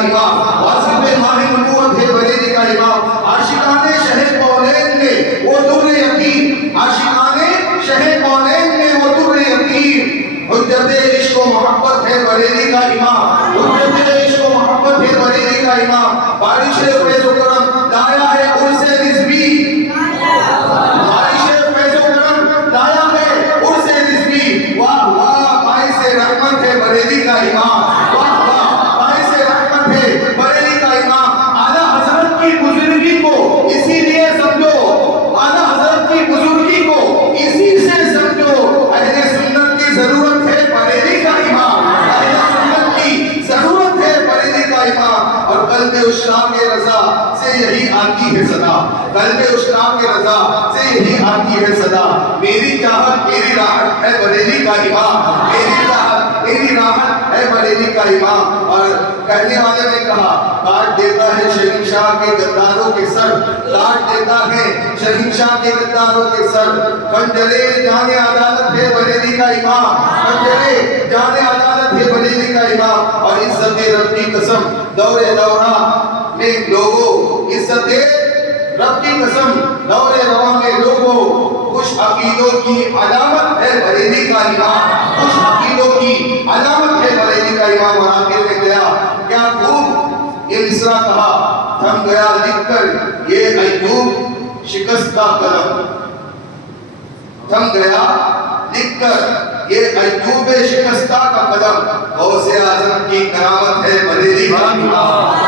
امام، واصف ماہ نبوت ہے بریلی کا امام، عاشقان شہ کونین میں وہ در یقین، عاشقان شہ کونین میں وہ در یقین، حجت عشق و محبت ہے بریلی کا امام، حجت عشق و محبت ہے بریلی کا امام، بارش فیض و کرم لایا ہے عرس رضوی، بارش فیض و کرم لایا ہے عرس رضوی، واہ واہ باعث رحمت ہے بریلی کا امام، واہ واہ باعث رحمت ہے بریلی کا امام، اعلیٰ حضرت کی بزرگی کو اسی لیے سمجھو، اعلیٰ حضرت کی بزرگی کو اسی سے سمجھو، اہل سنت کی ضرورت ہے بریلی کا امام، اہل سنت کی ضرورت ہے بریلی کا امام، اور قلب اشراق رضا سے یہی آتی ہے صدا، قلب اشراق رضا سے یہی آتی ہے صدا، میری چاہت میری راحت ہے بریلی کا امام، میری چاہت میری راحت ہے بریلی کا امام، اور کہنے والے نے کہا کاٹ دیتا ہے شہنشاہ کے غداروں کے سر، کاٹ دیتا ہے شہنشاہ کے غداروں کے سر، خنجرے جان عدالت ہے بریلی کا امام، خنجرے جان عدالت ہے بریلی کا امام، اور عزت رب کی قسم دور دورہ میں لوگوں، عزت رب کی قسم دور رواں میں لوگوں، خوش عقیدوں کی علامت ہے بریلی کا امام، خوش عقیدوں کی علامت ہے بریلی کا امام، اور آخر میں گیا کیا خوب یہ مصرع کہا، تھم گیا لکھ کر یہ ایوب شکستہ قلم، تھم گیا لکھ کر یہ ایوب شکستہ کا قلم، غوث اعظم کی کرامت ہے بریلی کا امام،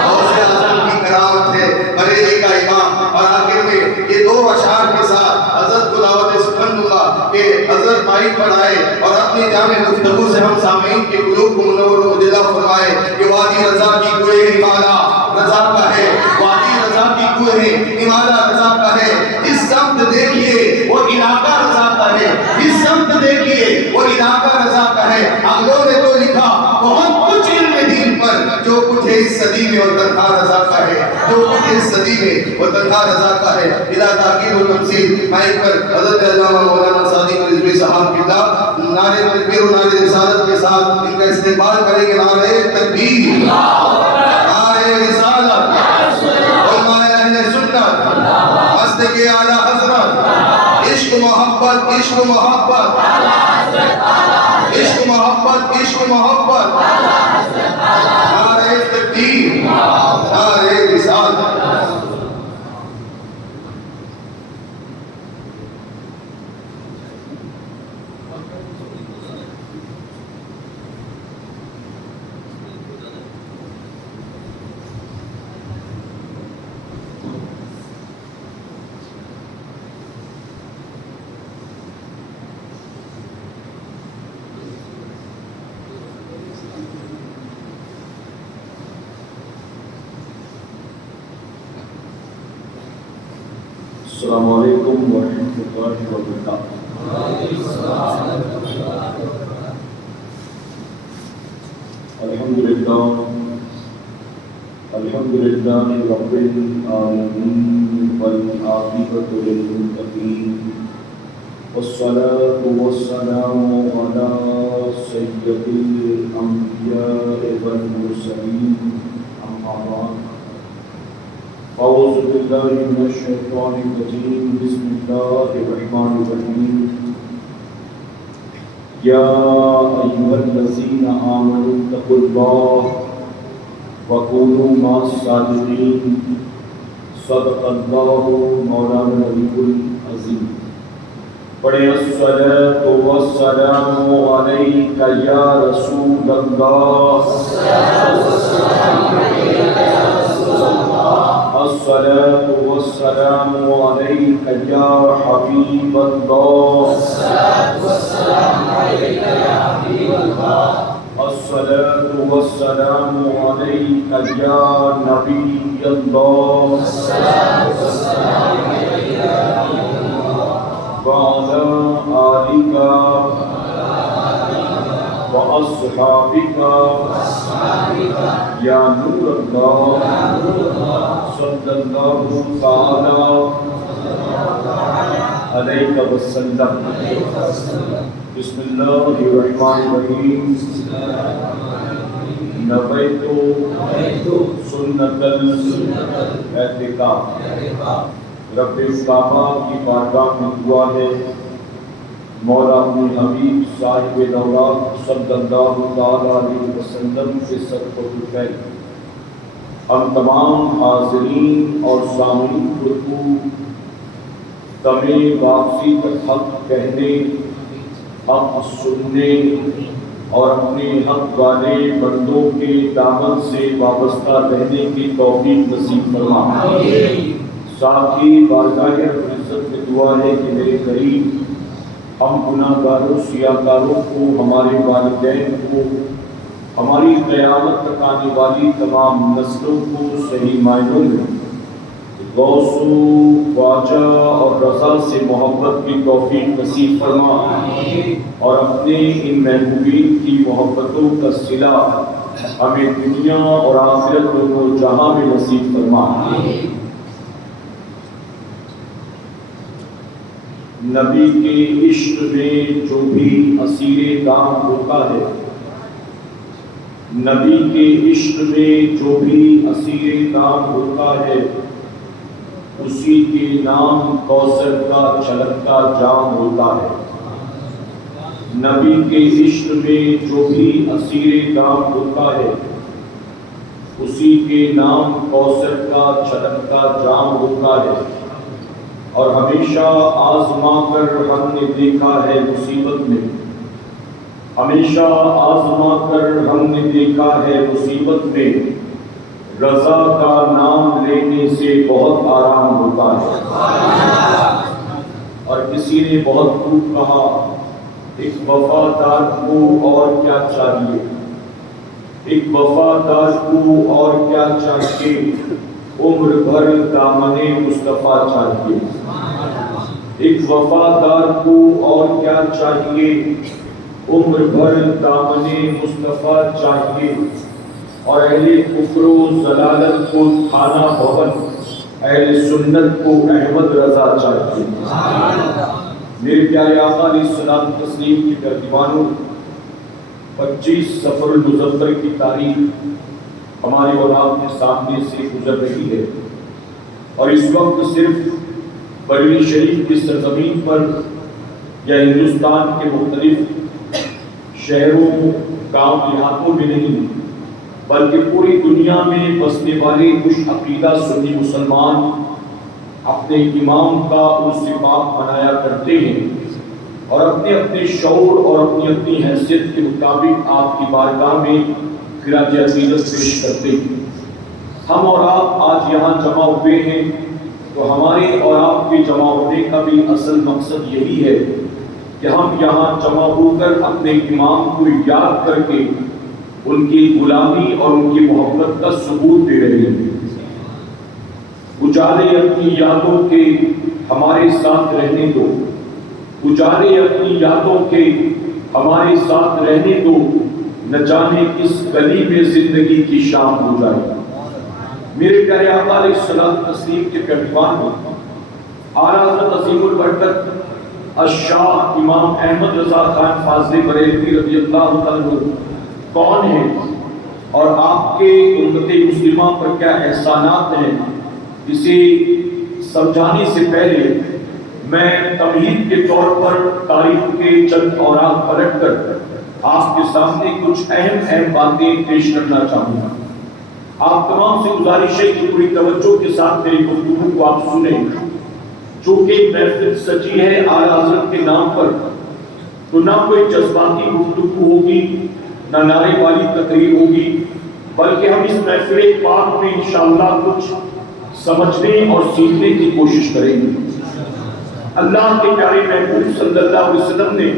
غوث اعظم کی کرامت ہے بریلی کا امام، اور آخر میں یہ دو اشعار کے ساتھ حضرت خداوند سبحان اللہ کے حضرت مائک پر آئے اور اپنی جامع گفتگو سے ہم سامعین کے قلوب کو منور و مجلہ فرمائے کہ وادی رضا کی کوئے ہمارا رضا کا ہے، وادی رضا کی کوئے ہمارا رضا کا ہے، اس سمت دیکھیے وہ علاقہ رضا کا ہے، اس سمت دیکھیے وہ علاقہ رضا کا ہے، اگلوں نے تو لکھا بہت کچھ علم دین پر، جو کچھ ہے اس صدی میں وہ تنہا رضا کا ہے، جو کچھ ہے اس صدی میں وہ تنہا رضا کا ہے، الہ تاکید و تمثیل مائک پر حضرت علامہ مولانا صادق رضوی صاحب کی کتاب نعرہ تکبیر و نعرہ رسالت کے ساتھ ان کا استقبال کریں گے، نعرہ تکبیر، نعرہ رسالت، علماء اہل سنت، مصدق اعلیٰ حضرت، عشق محبت عشق محبت، عشق محبت عشق محبت، نعرہ تکبیر، نعرہ رسالت۔ السلام علیکم ورحمۃ اللہ وبرکاتہ۔ الحمد للہ رب العالمین والعاقبۃ للمتقین، والصلاة والسلام علی سید الانبیاء والمرسلین، اما بعد، اعوذ باللہ من الشیطان الرجیم، بسم اللہ الرحمن الرحیم، یا ایھا الذین آمنوا اتقوا اللہ وکونوا مع الصادقین، صدق اللہ مولانا العلی العظیم۔ پڑھیں الصلاۃ والسلام علیک یا رسول اللہ، الصلاۃ والسلام علیک یا حبیب اللہ، الصلاۃ والسلام علیک یا نبی اللہ، وعلی آلک وأصحابک یا نور اللہ، صلی اللہ تعالی علیہ وسلم۔ بسم اللہ الرحمن الرحیم۔ نویت نویتو سنت الاعتکاف۔ رب کعبہ کی بارگاہ میں دعا ہے مولا اپنے حبیب صاحب دورات صلی اللہ تعالی علیہ وسلم کے صدقہ الفیض ہم تمام حاضرین اور سامعین کو تمہیں واپسی تک حق کہنے، حق سننے اور اپنے حق والے بندوں کے دامن سے وابستہ رہنے کی توفیق نصیب فرما۔ ساتھ ہی بارگاہ رب العزت میں دعا ہے کہ میرے قریب ہم گناہ گاروں سیاہ کاروں کو، ہمارے والدین کو، ہماری قیامت تک آنے والی تمام نسلوں کو صحیح معنوں میں غوث خواجہ اور رضا سے محبت کی توفیق نصیب فرما اور اپنے ان محبوبین کی محبتوں کا صلہ ہمیں دنیا اور آخرت دونوں جہاں میں نصیب فرما۔ نبی کے عشق میں جو بھی اسیر دام ہوتا ہے، نبی کے عشق میں جو بھی اسیر دام ہوتا ہے، اسی کے نام کوثر کا چھلکتا جام ہوتا ہے۔ نبی کے عشق میں جو بھی اسیر دام ہوتا ہے، اسی کے نام کوثر کا چھلکتا جام ہوتا ہے۔ اور ہمیشہ آزما کر ہم نے دیکھا ہے مصیبت میں، ہمیشہ آزما کر ہم نے دیکھا ہے مصیبت میں، رضا کا نام لینے سے بہت آرام ہوتا ہے۔ اور کسی نے بہت خوب کہا، ایک وفادار کو اور کیا چاہیے، ایک وفادار کو اور کیا چاہیے، عمر بھر دامن مصطفیٰ چاہیے۔ ایک وفادار کو اور کیا چاہیے، عمر بھر دامن مصطفیٰ چاہیے۔ اور اہل کفر و ضلالت کو تھانہ بھون، اہل سنت کو احمد رضا چاہیے۔ میرے پیارے آقا علیہ السلام تسلیم کی ترجمانوں، 25 صفر المظفر کی تاریخ ہماری اولاد کے سامنے سے گزر رہی ہے، اور اس وقت صرف بریلی شریف کی سرزمین پر یا ہندوستان کے مختلف شہروں، گاؤں دیہاتوں میں نہیں بلکہ پوری دنیا میں بسنے والے خوش عقیدہ سنی مسلمان اپنے امام کا عرس پاک منایا کرتے ہیں اور اپنے اپنے شعور اور اپنی اپنی حیثیت کے مطابق آپ کی بارگاہ میں خراج عقیدت پیش کرتے ہیں۔ ہم اور آپ آج یہاں جمع ہوئے ہیں تو ہمارے اور آپ کے جمع ہونے کا بھی اصل مقصد یہی ہے کہ ہم یہاں جمع ہو کر اپنے امام کو یاد کر کے ان کی غلامی اور ان کی محبت کا ثبوت دے رہے ہیں۔ اجالے اپنی یادوں کے ہمارے ساتھ رہنے دو، اجالے اپنی یادوں کے ہمارے ساتھ رہنے دو، نہ جانے کس گلی میں زندگی کی شام ہو جائے۔ میرے پیارے آقا علیہ السلام تسلیم کے پیروان میں اعلیٰ حضرت عظیم البرکت الشاہ امام احمد رضا خان فاضل بریلوی رضی اللہ عنہ کون ہیں اور آپ کے امت مسلمہ پر کیا احسانات ہیں، اسے سمجھانے سے پہلے میں تمہید کے طور پر تاریخ کے چند اوراق پلٹ کر آپ کے سامنے کچھ اہم باتیں پیش کرنا چاہوں گا۔ آپ تمام سے گزارش ہے کہ پوری توجہ کے ساتھ میری گفتگو کو آپ سنیں، چونکہ محفل سجی ہے اعلیٰ حضرت کے نام پر، تو نہ کوئی جذباتی گفتگو ہوگی، نہ نعرے والی تقریر ہوگی، بلکہ ہم اس محفل پاک میں انشاءاللہ کچھ سمجھنے اور سیکھنے کی کوشش کریں گے۔ اللہ کے پیارے محبوب صلی اللہ علیہ وسلم نے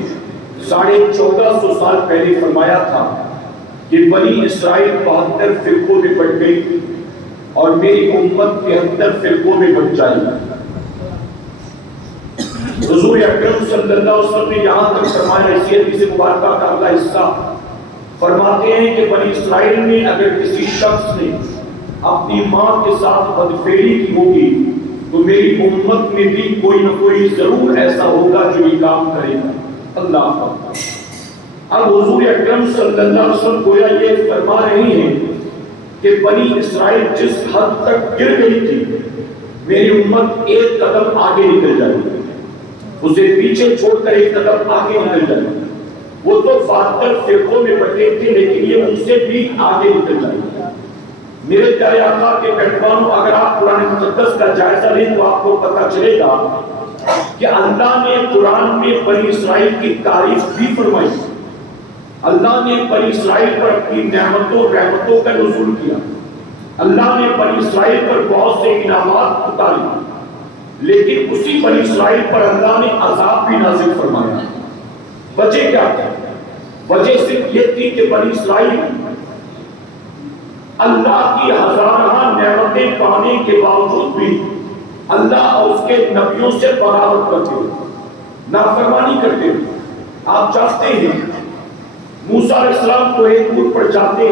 1450 سال پہلے فرمایا تھا کہ بنی اسرائیل 72 فرقوں میں بٹ گئی اور میری امت 73 فرقوں میں بٹ جائے گی۔ حضور اکرم صلی اللہ علیہ وسلم نے یہاں تک فرمایا، اسی حدیث مبارکہ کا اگلا حصہ فرماتے ہیں کہ بنی اسرائیل میں اگر کسی شخص نے اپنی ماں کے ساتھ بدفعلی کی ہوگی تو میری امت میں بھی کوئی نہ کوئی ضرور ایسا ہوگا جو یہ کام کرے گا۔ اللہ اکبر۔ اب حضور اکرم صلی اللہ علیہ وسلم گویا یہ فرما رہے ہیں کہ بنی اسرائیل جس حد تک گر گئی تھی میری امت ایک قدم آگے نکل جائے گی، اسے پیچھے چھوڑ کر ایک قدم آگے نکل جائے گی۔ وہ تو 72 فرقوں میں بٹے تھے لیکن یہ ان سے بھی آگے نکل جائے گی۔ میرے پیارے آقا کے پیروانوں، اگر آپ قرآن مقدس کا جائزہ لیں تو آپ کو پتہ چلے گا کہ اللہ نے قرآن میں بنی اسرائیل کی تعریف بھی فرمائی۔ اللہ نے بنی اسرائیل پر اپنی نعمتوں رحمتوں کا نزول کیا، اللہ نے بنی اسرائیل پر بہت سے انعامات اتارے، لیکن اسی بنی اسرائیل پر اللہ نے عذاب بھی نازل فرمایا۔ وجہ کیا تھی؟ وجہ صرف یہ تھی کہ بنی اسرائیل اللہ کی ہزارہ نعمتیں پانے کے باوجود بھی اللہ اور اس کے نبیوں سے بغاوت کرتے ہوئے، نافرمانی کرتے ہوئے۔ آپ جانتے ہیں موسیٰ علیہ السلام کو ایک طور پر جاتے،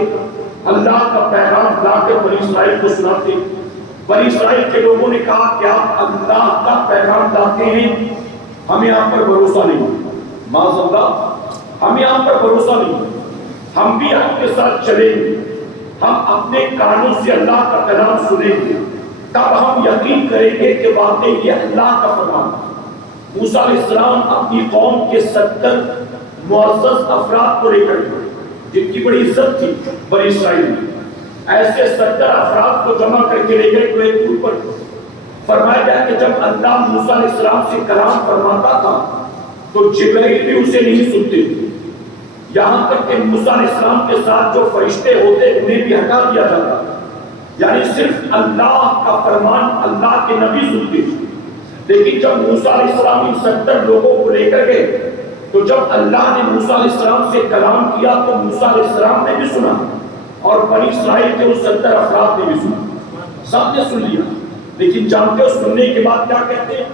اللہ کا پیغام لا کر بنی اسرائیل کو سناتے۔ بنی اسرائیل کے لوگوں نے کہا کہ آپ اللہ کا پیغام لاتے ہیں، ہمیں آپ پر بھروسہ نہیں، معاذ اللہ ہمیں آپ پر بھروسہ نہیں، ہم بھی آپ کے ساتھ چلیں گے، ہم اپنے کانوں سے اللہ کا کلام سنیں گے، تب ہم یقین کریں گے کہ واقعی یہ اللہ کا فرمان ہے۔ موسیٰ علیہ السلام اپنی قوم کے 70 معزز افراد کو لے کر جن کی بڑی عزت تھی بنی اسرائیل میں، ایسے 70 افراد کو جمع کر کے لے گئے تو ایک اوپر فرمایا گیا کہ جب اللہ موسیٰ علیہ السلام سے کلام فرماتا تھا تو جبرائیل بھی اسے نہیں سنتے تھے، یہاں تک کہ موسیٰ علیہ السلام کے ساتھ جو فرشتے ہوتے انہیں بھی ہٹا دیا جاتا، یعنی صرف اللہ کا فرمان اللہ کے نبی سنتے تھے۔ لیکن جب موسیٰ علیہ السلام ان 70 لوگوں کو لے کر گئے تو جب اللہ نے موسیٰ علیہ السلام سے کلام کیا تو موسیٰ علیہ السلام نے بھی سنا اور بنی اسرائیل کے وہ 70 افراد نے بھی سنا، سب نے سن لیا۔ لیکن جانتے ہو سننے کے بعد کیا کہتے ہیں؟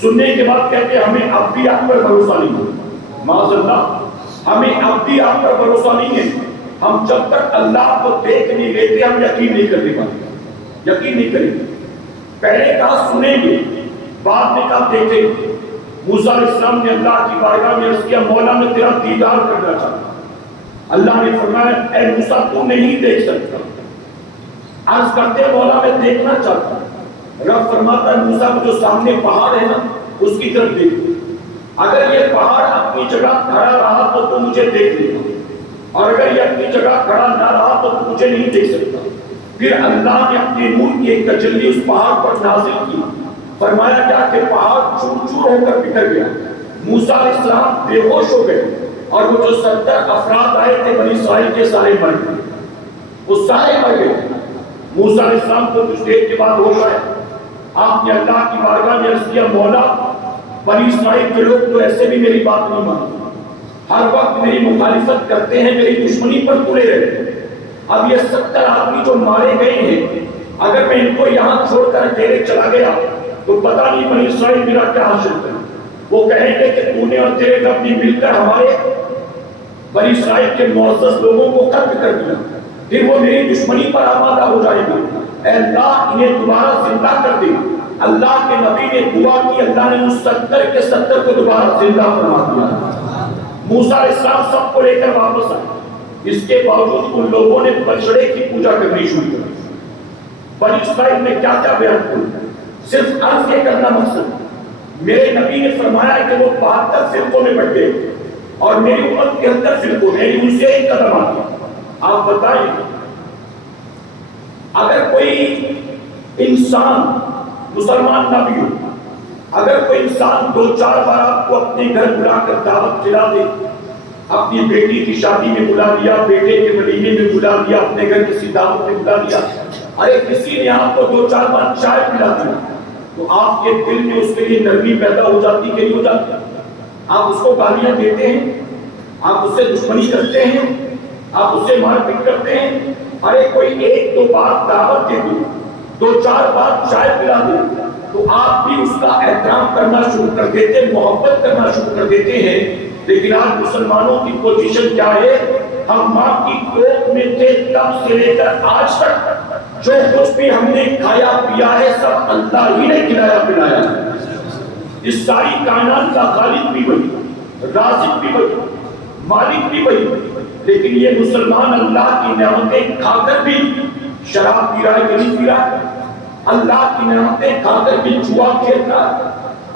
سننے کے بعد کہتے ہیں ہمیں اب بھی آپ پر بھروسہ نہیں ہے، معاذ اللہ ہمیں اب بھی آپ پر بھروسہ نہیں ہے، ہم جب تک اللہ کو دیکھ نہیں لیتے ہم یقین نہیں کرنے پاتے، یقین نہیں کریں گے۔ پہلے کہا سنیں گے، بعد میں کہا دیکھیں گے۔ موسیٰ علیہ السلام نے اللہ کی بارگاہ میں عرض کیا مولا میں تیرا دیدار کرنا چاہتا ہوں۔ اللہ نے فرمایا اے موسیٰ تو نہیں دیکھ سکتا۔ عرض کرتے مولا میں دیکھنا چاہتا ہوں۔ رب فرماتا ہے موسیٰ کو جو سامنے پہاڑ ہے نا اس کی طرف دیکھو، اگر یہ پہاڑ اپنی جگہ کھڑا رہا تو تم مجھے دیکھ لینا، اور اگر یہ اپنی جگہ کھڑا نہ رہا تو تم مجھے نہیں دیکھ سکتا۔ پھر اللہ نے اپنے نور کی ایک تجلی اس پہاڑ پر نازل کی، فرمایا کیا کہ پہاڑ چور چور ہو کر بکھر گیا، موسیٰ علیہ السلام بے ہوش ہو گئے اور وہ جو 70 افراد آئے تھے بنی اسرائیل کے سارے مر گئے، وہ سارے مر گئے۔ موسیٰ علیہ السلام کو کچھ دیر کے بعد ہوش آیا، آپ نے اللہ کی بارگاہ میں عرض کیا مولا بنی اسرائیل کے لوگ تو ایسے بھی میری بات نہیں مانتے، ہر وقت میری مخالفت کرتے ہیں، میری دشمنی پر تلے رہتے ہیں، اب یہ 70 آدمی جو مارے گئے ہیں اگر میں ان کو یہاں چھوڑ کر اکیلے چلا گیا تو پتہ نہیں بنی اسرائیل میرا کیا حاصل کرے، وہ کہیں گے کہ تو نے اور تیرے نبی مل کر ہمارے بنی اسرائیل کے معزز لوگوں کو قتل کر دیا، پھر وہ میری دشمنی پر آمادہ ہو جائے گا، اے اللہ انہیں دوبارہ زندہ کر دے۔ اللہ کے نبی نے دعا کی، اللہ نے اس 70 کے 70 کو دوبارہ زندہ فرما دیا۔ موسیٰ علیہ السلام سب کو لے کر واپس آئے، اس کے باوجود ان لوگوں نے بچڑے کی پوجا کرنی شروع کر دی۔ بنی اسرائیل نے کیا کیا بیان کیا، صرف عرض یہ کرنا مقصد، میرے نبی نے فرمایا کہ وہ 72 فرقوں میں بٹ گئے اور میری امت 73 فرقوں میں، ان سے ایک قدم آگے۔ آپ بتائیں اگر کوئی انسان مسلمان نہ بھی ہو، اگر کوئی انسان 2-4 بار آپ کو اپنے گھر بلا کر دعوت کھلا دے، اپنی بیٹی کی شادی میں بلا لیا، بیٹے کے ولیمے میں بلا لیا، اپنے گھر کسی دعوت میں بلا لیا، ارے کسی نے آپ کو 2-4 بار چائے پلا دیا تو آپ کے دل میں اس کے لیے نرمی پیدا ہو جاتی کہ نہیں ہو جاتی؟ آپ اس کو گالیاں دیتے ہیں، آپ اس سے دشمنی کرتے ہیں، آپ اس سے مار پیٹ کرتے ہیں، ارے کوئی 1-2 بار دعوت دے دو، 2-4 بار چائے پلا دے تو آپ بھی اس کا احترام کرنا شروع کر دیتے، محبت کرنا شروع کر دیتے ہیں۔ لیکن آج مسلمانوں کی پوزیشن کیا ہے؟ ہم ماں کی کوکھ میں تھے تب سے لے کر آج تک جو کچھ بھی ہم نے کھایا پیا ہے سب اللہ ہی نے کھلایا پلایا ہے۔ اس ساری کائنات کا خالق بھی وہی، رازق بھی وہی، مالک بھی وہی، لیکن یہ مسلمان اللہ کی نعمتیں کھا کر بھی شراب پی رہا ہے کہ نہیں پی رہا ہے؟ اللہ کی نعمتیں کھا کر بھی جوا کھیل رہا ہے،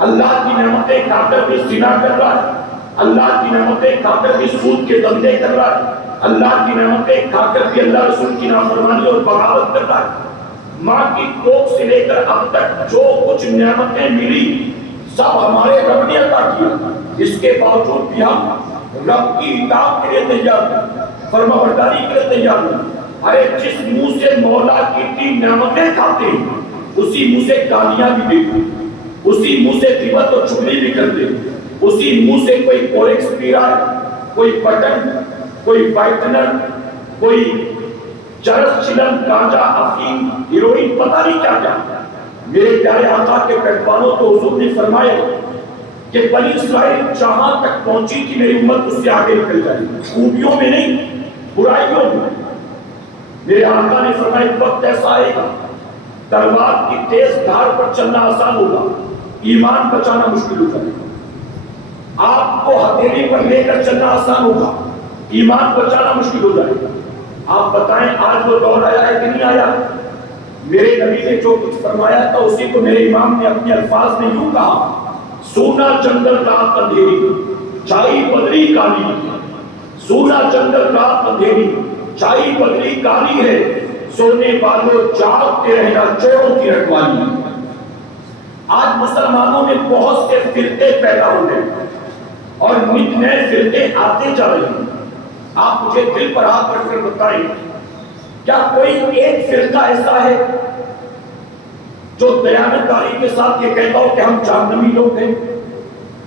اللہ کی نعمتیں کھا کر بھی زنا کر رہا ہے، اللہ کی نعمتیں کھا کر بھی سود کے دھندے کر رہا ہے، اللہ کی نعمتیں کھا کر بھی اللہ رسول کی نافرمانی اور بغاوت کر رہا ہے۔ ماں کی کوکھ سے لے کر اب تک جو کچھ نعمتیں ملی سب ہمارے رب نے عطا کیا، اس کے باوجود بھی ہم رب کی اطاعت کے لیے تیار ہیں، فرمانبرداری کے لیے تیار ہیں۔ ارے جس منہ سے مولا کی 3 نعمتیں کھاتے ہیں اسی منہ سے گالیاں بھی دیتے ہیں، اسی منہ سے غیبت اور چغلی بھی کرتے ہیں، اسی منہ سے کوئی کورکس پی رہا ہے، کوئی بٹن، کوئی وائٹنر، کوئی چرس، چلم، گانجا، افیم، ہیروئن، پتہ نہیں کیا کیا۔ میرے پیارے آقا کے پیغمبروں تو حضور نے فرمایا کہ بنی اسرائیل جہاں تک پہنچی تھی میری امت اس سے آگے نکل جائے گی، خوبیوں میں نہیں برائیوں میں۔ میرے آقا نے فرمایا ایک وقت ایسا آئے گا تلوار کی تیز دھار پر چلنا آسان ہوگا، ایمان بچانا مشکل ہو جائے گا۔ آپ کو ہتھیلی پر لے کر چلنا آسان ہوگا، ایمان بچانا مشکل ہو جائے گا۔ آپ بتائیں آج وہ دور آیا ہے کہ نہیں آیا؟ میرے نبی نے جو کچھ فرمایا تھا اسی کو میرے امام نے اپنے الفاظ میں یوں کہا: سونا جنگل رات اندھیری، چھائی بدری کالی، سونا جنگل رات اندھیری، چھائی بدری کالی ہے، سونے والوں جاگتے رہنا چوروں کی رکھوالی۔ آج مسلمانوں میں بہت سے فرقے پیدا ہو گئے اور نت نئے فرقے آتے جا رہے ہیں۔ آپ مجھے دل پر ہاتھ رکھ کر بتائیں کیا کوئی ایک فرقہ ایسا ہے جو دیانتداری کے ساتھ یہ کہتا ہو کہ ہم جہنمی لوگ ہیں،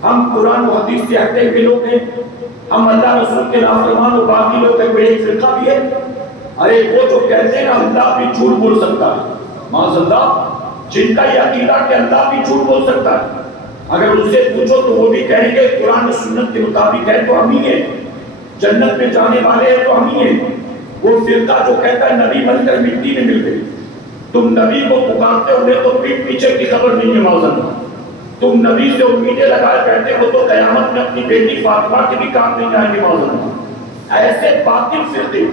ہم قرآن و حدیث سے ہٹے ہوئے لوگ ہیں، ہم اللہ رسول کے نافرمان و باغی لوگ ہیں؟ کوئی ایک فرقہ بھی ہے؟ ارے وہ جو کہتے ہیں نا اللہ بھی جھوٹ بول سکتا ہے، معاذ اللہ، جن کا یہ عقیدہ کہ اللہ بھی جھوٹ بول سکتا ہے، اگر ان سے پوچھو تو وہ بھی کہیں گے قرآن و سنت کے مطابق ہے تو ہم ہی ہیں، جنت میں جانے والے ہیں تو ہم ہی ہیں۔ وہ فرقہ جو کہتا ہے نبی بن کر مٹی میں مل گئی، تم نبی کو پکارتے ہوئے تو پیٹ پیچھے کی خبر نہیں ہے، معاذ اللہ، تم نبی سے امیدیں لگائے بیٹھے ہو تو قیامت میں اپنی بیٹی فاطمہ کے بھی کام نہیں جائیں گے، معاذ اللہ۔ ایسے باطل فرقے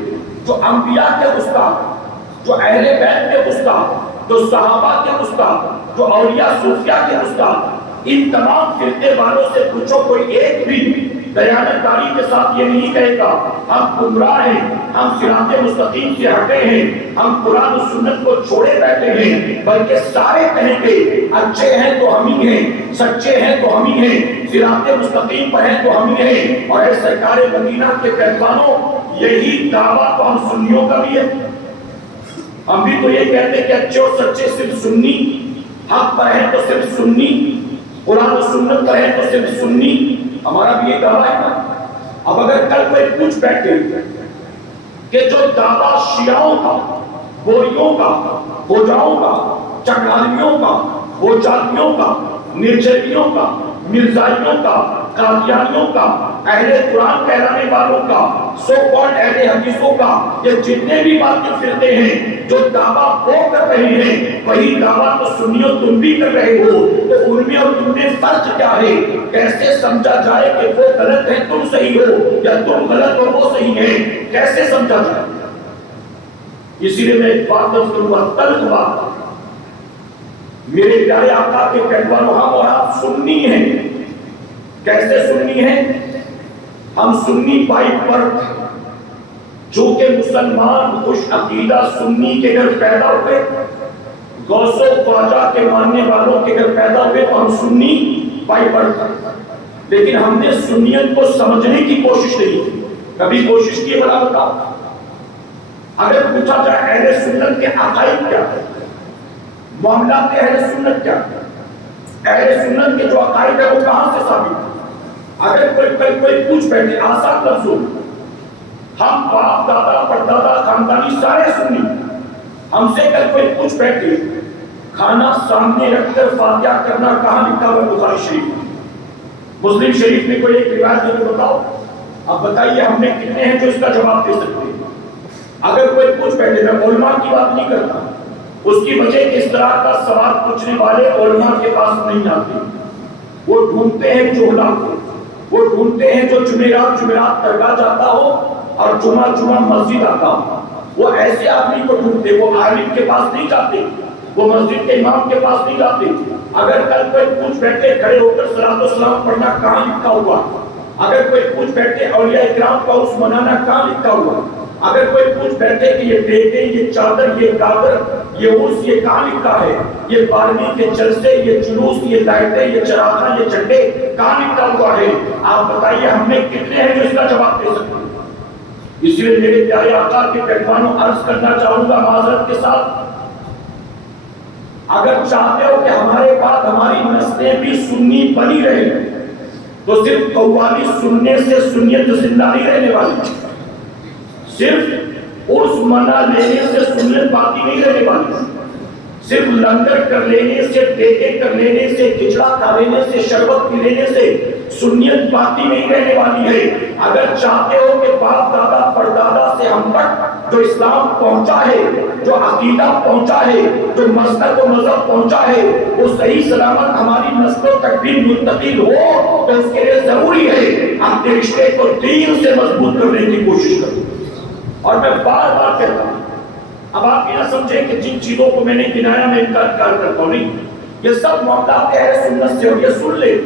جو انبیاء کے گستاخ، جو اہل بیت کے گستاخ، جو صحابہ کے گستاخ، جو اولیاء صوفیاء کے گستاخ، ان تمام فرقے والوں سے پوچھو کوئی ایک بھی دیانتداری کے ساتھ یہ نہیں کہے گا ہم گمراہ ہیں، ہم صراط مستقیم سے ہٹے ہیں، ہم قرآن و سنت کو چھوڑے بیٹھے ہیں، بلکہ سارے کہیں گے اچھے ہیں تو ہم ہی ہیں، سچے ہیں تو ہم ہی ہیں، صراط مستقیم پر ہیں تو ہم ہی ہیں۔ اور اے سرکار مدینہ کے پیغمبروں، یہی دعویٰ تو ہم سنیوں کا بھی ہے۔ ہم بھی تو یہ کہتے ہیں کہ اچھے اور سچے صرف سنی، حق پر ہیں تو صرف سنی، قرآن و سنت پر ہیں تو صرف سنی، ہمارا بھی یہ دعویٰ ہے نا۔ اب اگر کل کوئی پوچھ بیٹھے کہ جو دعویٰ شیعوں کا، بوریوں کا، بوجھاؤں کا، چکرالویوں کا، بوچالویوں کا، نرجریوں کا، مرزائیوں کا، قادیانیوں کا، اہل قرآن کہلانے والوں کا، سو کالڈ اہل حدیثوں کا، یہ جتنے بھی باطل فرقے ہیں جو دعویٰ وہ کر رہے ہیں وہی دعویٰ تو سنیوں تم بھی کر رہے ہو، تو ان میں اور تم میں فرق کیا ہے؟ کیسے سمجھا جائے کہ وہ غلط ہے تم صحیح ہو، یا تم غلط ہو وہ صحیح ہے؟ کیسے سمجھا جائے؟ اسی لیے میں ایک بات کروں گا، تلخ بات، میرے پیارے آقا کے پیغمبروں، ہم اور آپ سنی ہیں۔ کیسے سنی ہیں؟ ہم سنی بائی برتھ، جو کہ مسلمان خوش عقیدہ سنی کے گھر پیدا ہوئے، غوث و خواجہ کے ماننے والوں کے گھر پیدا ہوئے تو ہم سنی بائی برتھ۔ لیکن ہم نے سنیت کو سمجھنے کی کوشش نہیں کی، کبھی کوشش کی؟ بڑا بتاؤ۔ اگر پوچھا جائے اہل سنت کے عقائد کیا ہے، معاملات اہل سنت کیا ہے، اہل سنت کے جو عقائد ہے وہ کہاں سے ثابت ہے؟ اگر کوئی پوچھ بیٹھے آسان لفظوں، ہم باپ دادا پردادا خاندانی سارے سنی، ہم سے کل کوئی پوچھ بیٹھے کھانا سامنے رکھ کر فاتحہ کرنا کہاں لکھا ہوا؟ بخاری شریف، مسلم شریف میں کوئی ایک روایت ہے تو بتاؤ۔ اب بتائیے ہم نے کتنے ہیں جو اس کا جواب دے سکتے ہیں؟ اگر کوئی پوچھ بیٹھے، میں علماء کی بات نہیں کرتا، اس کی وجہ کہ اس طرح کا سوال پوچھنے والے علماء کے پاس نہیں آتے، وہ ڈھونڈتے ہیں جوہلا کو، وہ ڈھونڈتے ہیں جو جمعرات درگاہ جاتا ہو اور جمعہ مسجد آتا ہو۔ وہ ایسے آدمی کو ڈھونڈتے، وہ عالم کے پاس نہیں جاتے، وہ مسجد کے امام کے پاس نہیں جاتے۔ اگر کل کوئی پوچھ بیٹھے کھڑے ہو کر صلاۃ و سلام پڑھنا کہاں لکھا ہوا، اگر کوئی پوچھ بیٹھے اولیاء اکرام کا عرس منانا کہاں لکھا ہوا، اگر کوئی پوچھ بیٹھے کہ یہ بیٹے، یہ چادر، یہ گادر، یہ عرس، یہ کہاں لکھا ہے، یہ 12ویں کے جلسے، یہ جلوس، یہ لائٹیں، یہ چراغاں، یہ جھنڈے کہاں لکھا ہوا ہے، آپ بتائیے ہم میں کتنے ہیں جو اس کا جواب دے سکتے ہیں؟ اس لیے میرے پیارے آقا کے پیغمبروں عرض کرنا چاہوں گا معذرت کے ساتھ، اگر چاہتے ہو کہ ہمارے بعد ہماری نسلیں بھی سنی بنی رہے تو صرف قوالی سننے سے سنیت زندہ نہیں رہنے والی، صرف عرس منا لینے سے سنیت باقی نہیں رہنے والی، صرف لنگر کر لینے سے، ٹیکے کر لینے سے، کھچڑا کھا لینے سے، شربت پی لینے سے سنیت باقی نہیں رہنے والی ہے۔ اگر چاہتے ہو کہ باپ دادا پردادا سے ہم تک جو اسلام پہنچا ہے، جو عقیدہ پہنچا ہے، جو مسلک و مذہب پہنچا ہے، وہ صحیح سلامت ہماری نسلوں تک بھی منتقل ہو تو اس کے لیے ضروری ہے اپنے رشتے کو دین سے مضبوط کرنے کی کوشش کریں۔ اور میں بار بار کہتا ہوں، اب آپ یہ نہ سمجھیں کہ جن چیزوں کو میں نے گنایا میں ان کا انکار کرتا ہوں، نہیں، یہ سب معاملات اہل سنت سے، اور یہ سن لے،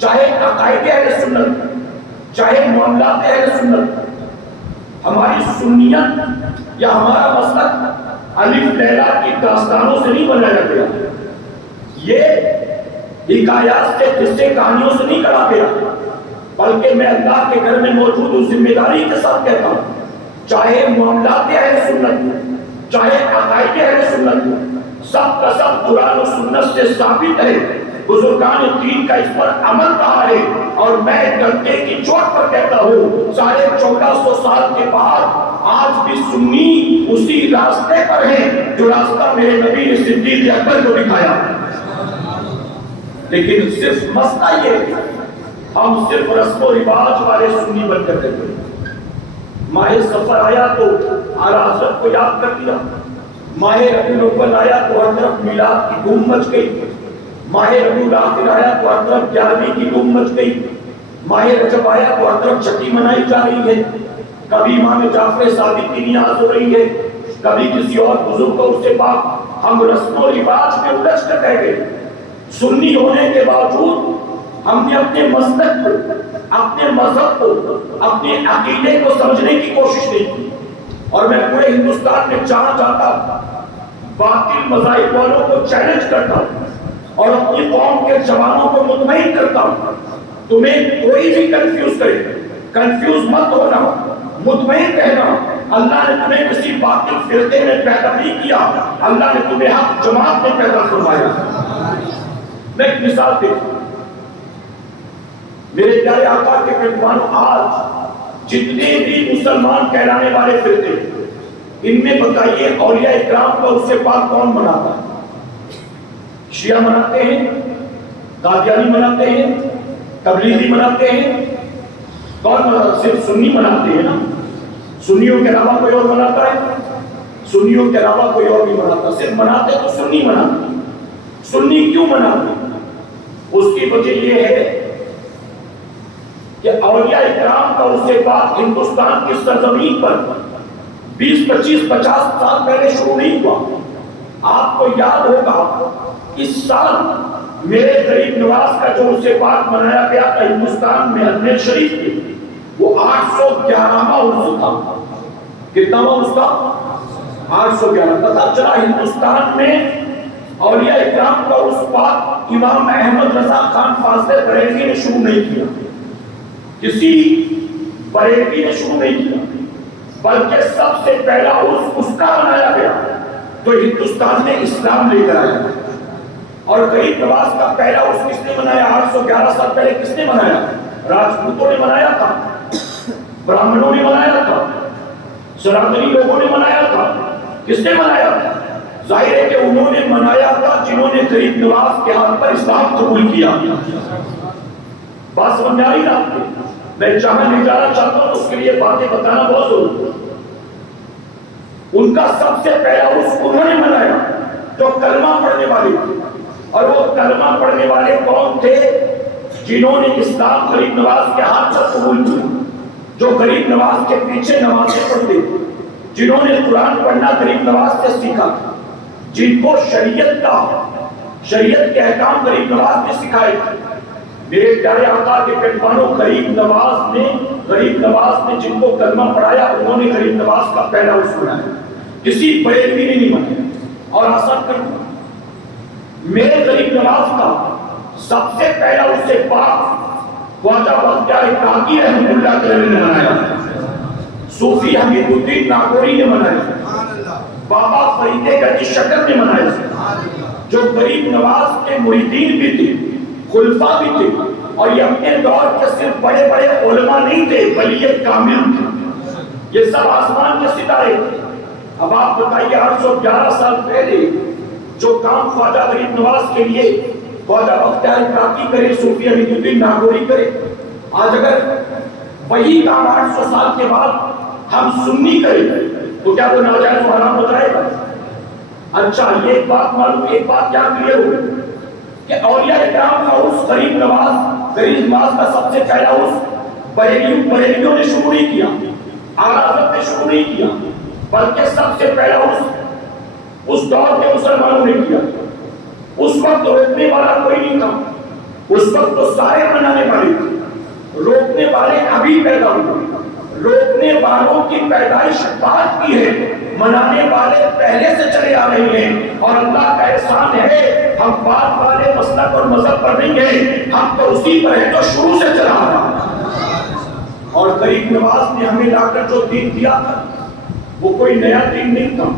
چاہے عقائد اہل سنت، چاہے معاملات اہل سنت، ہماری سنیت یا ہمارا مسلک الف لیلا کی داستانوں سے نہیں بنایا گیا، یہ حکایات سے، قصے کہانیوں سے نہیں کرا گیا، بلکہ میں اللہ کے گھر میں موجود ہوں، ذمہ داری کے ساتھ کہتا ہوں، چاہے معاملات اہل سنت، چاہے عقائد اہل سنت، سب کا سب قرآن و سنت سے ثابت ہے، بزرگان دین کا اس پر عمل رہا ہے، اور میں ڈنڈے کی چوٹ پر کہتا ہوں 1450 سال کے بعد آج بھی سنی اسی راستے پر ہیں جو راستہ میرے نبی نے صدیق اکبر کو دکھایا۔ لیکن صرف مسئلہ یہ، ہم صرف رسم و رواج والے سنی بن کر رہتے ہیں۔ ماہ سفر آیا تو اعلیٰ حضرت کو یاد کر دیا، ماہ ربیع الاول آیا تو ہر طرف میلاد کی دھوم مچ گئی، ماہ ربیع الاخر آیا تو ہر طرف 11ویں کی دھوم مچ گئی، ماہ رجب آیا تو ہر طرف چھٹی منائی جا رہی ہے، کبھی امام جعفر صادق کی نیاز ہو رہی ہے، کبھی کسی اور بزرگ کو اس سے پاک، ہم رسم و رواج میں الجھ کر رہ گئے۔ سنی ہونے کے باوجود ہم نے اپنے مسلک کو، اپنے مذہب کو، اپنے عقیدے کو سمجھنے کی کوشش نہیں کی، اور میں پورے ہندوستان میں جہاں جاتا باطل مذاہب والوں کو چیلنج کرتا ہوں اور اپنی قوم کے جوانوں کو مطمئن کرتا ہوں، تمہیں کوئی بھی کنفیوز کرے، کنفیوز مت ہونا، مطمئن رہنا، اللہ نے تمہیں کسی باطل فرقے میں پیدا نہیں کیا، اللہ نے تمہیں حق جماعت میں پیدا فرمایا۔ میں ایک مثال دیتا ہوں، میرے پیارے آقا کے پیغمبروں، آج جتنے بھی مسلمان کہلانے والے فرقے، ان میں بتائیے اولیاء اکرام کا عرس پاک کون مناتا ہے؟ شیعہ مناتے ہیں، قادیانی مناتے ہیں، تبلیغی مناتے ہیں، کون مناتا؟ صرف سنی مناتے ہیں نا، سنیوں کے علاوہ کوئی اور مناتا ہے؟ سنیوں کے علاوہ کوئی اور نہیں مناتا، صرف مناتے تو سنی مناتے۔ سنی کیوں مناتے؟ اس کی وجہ یہ ہے کہ اولیاء اکرام کا عرس پاک ہندوستان کی سرزمین پر 20 25 50 سال پہلے شروع نہیں ہوا۔ آپ کو یاد ہوگا اس سال میرے غریب نواز کا جو عرس پاک منایا گیا تھا ہندوستان میں اجمیر شریف میں، وہ 811واں عرس تھا۔ کتناواں عرس تھا؟ 811۔ پتہ چلا ہندوستان میں اولیاء اکرام کا عرس پاک امام احمد رضا خان فاضل بریلوی نے شروع نہیں کیا، کسی بریلوی نے شروع نہیں کیا، بلکہ سب سے پہلا عرس اس کا منایا گیا جو ہندوستان میں اسلام لے کر آیا۔ اور غریب نواز کا پہلا عرس کس نے منایا؟ 811 سال پہلے کس نے منایا؟ راجپوتوں نے منایا تھا، براہمنوں نے منایا تھا، سناتنی لوگوں نے منایا تھا۔ کس نے منایا تھا؟ ظاہر ہے کہ انہوں نے منایا تھا جنہوں نے غریب نواز کے ہاتھ پر اسلام قبول کیا۔ بات سمجھ آ رہی نا آپ کو؟ میں جہاں نہیں جانا چاہتا ہوں اس کے لیے باتیں بتانا بہت ضروری ہے۔ ان کا سب سے پہلا عرس انہوں نے منایا جو کلمہ پڑھنے والے تھے، اور وہ کلمہ پڑھنے والے کون تھے؟ جنہوں نے اسلام غریب نواز کے ہاتھ پر قبول کیا، جو غریب نواز کے پیچھے نمازیں پڑھتے تھے، جنہوں نے قرآن پڑھنا غریب نواز سے سیکھا، جن کو شریعت کے احکام غریب نواز نے سکھائے تھے۔ میرے پیارے آقا کے پیروانوں، غریب نواز نے جن کو کلمہ پڑھایا، انہوں نے غریب نواز کا پہلا عرس بنایا، کسی بریلوی نے نہیں بنایا۔ اور آسان کروں، میرے غریب نواز کا سب سے پہلا عرس پاک خواجہ بختیار کاکی رحمۃ اللہ علیہ نے منایا، صوفی حمید الدین ناگوری نے منایا، بابا فرید گنج شکر نے منایا، جو غریب نواز کے مریدین بھی تھے، خلفاء بھی تھے، اور یہ اپنے دور کے صرف بڑے بڑے علماء نہیں تھے، ولیت کامل تھے، یہ سب آسمان کے ستارے تھے۔ اب آپ بتائیے 811 سال پہلے جو کام خواجہ غریب نواز کے لیے خواجہ بختیار کاکی کرے، صوفی حمید الدین ناگوری کرے، آج اگر وہی کام 800 سال کے بعد ہم سنی کریں تو کیا وہ ناجائز و حرام ہو جائے گا؟ اچھا، یہ ایک بات کیا کلیئر ہو کہ اولیاء کرام کا عرس غریب نواز کا سب سے پہلا عرس بریلیوں نے شروع نہیں کیا، اعلیٰ حضرت نے شروع نہیں کیا، بلکہ سب سے پہلا عرس اس دور کے مسلمانوں نے کیا۔ اس وقت روکنے والا کوئی نہیں تھا، اس وقت تو سارے منانے والے تھے، روکنے والے ابھی پیدا ہوئے، روکنے والوں کی پیدائش بعد کی ہے، منانے والے پہلے سے چلے آ رہے ہیں، اور اللہ کا احسان ہے ہم بعد والے مسلک اور مذہب پر نہیں گئے، ہم تو اسی پر ہیں جو شروع سے چلا آ رہا۔ اور غریب نواز نے ہمیں لا کر جو دین دیا تھا وہ کوئی نیا دین نہیں تھا،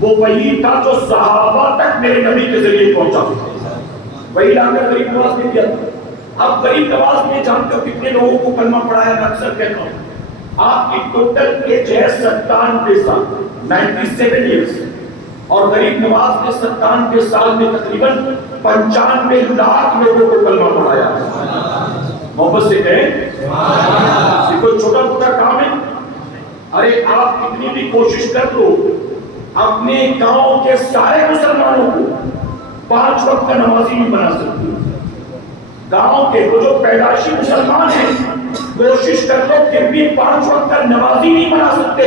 وہ وہی تھا جو صحابہ تک میرے نبی کے ذریعے پہنچا، وہی لا کر غریب نواز نے دیا تھا۔ اب غریب نواز نے جانتے ہو کتنے لوگوں کو کلمہ پڑھایا؟ میں اکثر کہتا ہوں آپ کی ٹوٹل ایج ہے 97 سال، 97 ایئرس، اور غریب نواز نے 97 سال میں تقریباً 95 لاکھ لوگوں کو کلمہ پڑھایا۔ محبت سے کہیں یہ کوئی چھوٹا موٹا کام ہے؟ ارے آپ کتنی بھی کوشش کر لو، اپنے گاؤں کے سارے مسلمانوں کو 5 وقت کا نمازی نہیں بنا سکتے۔ گاؤں کے وہ جو پیدائشی مسلمان ہیں کوشش کر لو پھر بھی 5 وقت کا نمازی نہیں بنا سکتے۔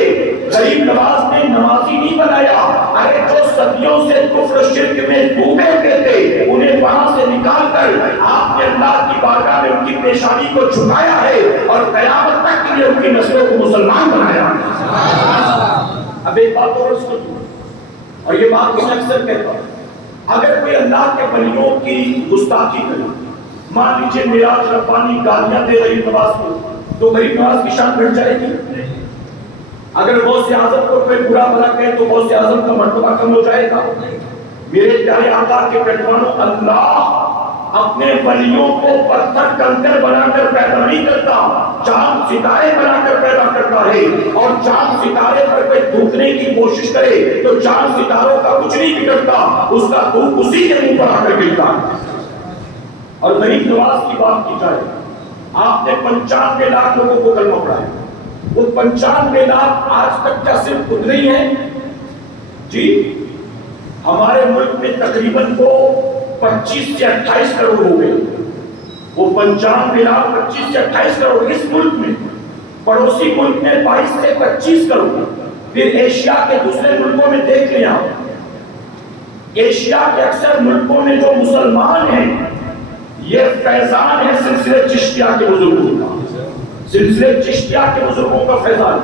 غریب نواز نے نمازی نہیں بنایا، ارے جو صدیوں سے کفر شرک میں ڈوبے ہوئے تھے انہیں وہاں سے نکال کر آپ نے اللہ کی بارگاہ میں ان کی پیشانی کو جھکایا ہے اور قیامت تک کے لیے ان کی نسلوں کو مسلمان بنایا۔ اب ایک بات اور سنو، اور یہ بات میں اکثر کہتا ہوں، اگر کوئی اللہ کے ولیوں کی گستاخی کرے، مان لیجیے میراج ربانی گالیاں دے غریب نواز کو، تو غریب نواز کی شان گھٹ جائے گی؟ اگر غوث اعظم کو کوئی برا بھلا کہے تو غوث اعظم کا مرتبہ کم ہو جائے گا؟ میرے پیارے آقا کے پیروانوں، اللہ اپنے ولیوں کو پتھر کنکر بنا کر پیدا نہیں کرتا، چاند ستارے بنا کر پیدا کرتا ہے، اور چاند ستارے پر کوئی تھوکنے کی کوشش کرے تو چاند ستاروں کا کچھ نہیں بگڑتا، اس کا تھوک اسی کے منہ پر آ کر گرتا ہے۔ اور غریب نواز کی بات کی جائے، آپ نے 95 لاکھ لوگوں کو کلمہ پڑھایا، وہ 95 لاکھ آج تک کیا صرف اتنے ہی ہیں؟ جی، ہمارے ملک میں تقریباً وہ 25 سے 28 کروڑ ہو گئے، وہ 95 لاکھ 25 سے 28 کروڑ اس ملک میں، پڑوسی ملک میں 22 سے 25 کروڑ، پھر ایشیا کے دوسرے ملکوں میں دیکھ لیں آپ، ایشیا کے اکثر ملکوں میں جو مسلمان ہیں یہ فیضان ہے سلسلے چشتیہ کے بزرگوں کا، سلسلے چشتیہ کے بزرگوں کا فیضان۔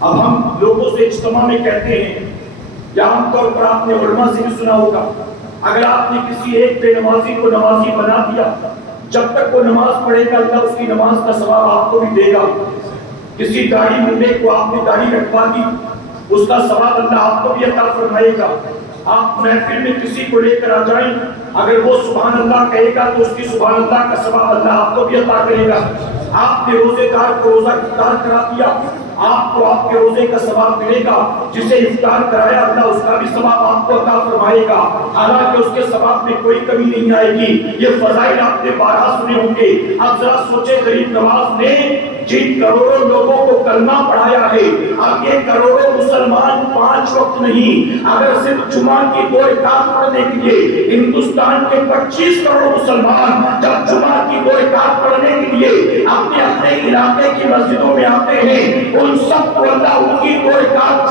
اب ہم لوگوں سے اجتماع میں کہتے ہیں، یا عام طور پر آپ نے علماء سے بھی سنا ہوگا، اگر آپ نے کسی ایک بے نمازی کو نمازی بنا دیا، جب تک وہ نماز پڑھے گا اللہ اس کی نماز کا ثواب آپ کو بھی دے گا۔ کسی داڑھی منڈے کو آپ نے داڑھی رکھوا دی، اس کا ثواب اللہ آپ کو بھی عطا فرمائے گا۔ آپ محفل میں کسی کو لے کر آ جائیں، اگر وہ سبحان اللہ کہے گا تو اس کی سبحان اللہ کا ثواب اللہ آپ کو بھی عطا کرے گا۔ آپ نے روزے دار کو روزہ افطار کرا دیا، آپ کو آپ کے روزے کا ثواب ملے گا، جسے افطار کرایا اللہ اس کا بھی ثواب آپ کو عطا فرمائے گا، حالانکہ اس کے ثواب میں کوئی کمی نہیں آئے گی۔ یہ فضائل آپ نے 12 سنے ہوں گے۔ اب ذرا سوچے، غریب نواز نے جن کروڑوں لوگوں کو کلمہ پڑھایا ہے، اب یہ کروڑوں مسلمان 5 وقت نہیں، اگر صرف جمعہ کی 2 رکعت پڑھنے کے لیے ہندوستان کے 25 کروڑ مسلمان جب جمعہ کی 2 رکعت پڑھنے کے لیے اپنے اپنے علاقے کی مسجدوں میں آتے ہیں، ان سب کو اللہ ان کی 2 رکعت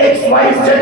XYZ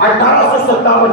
1857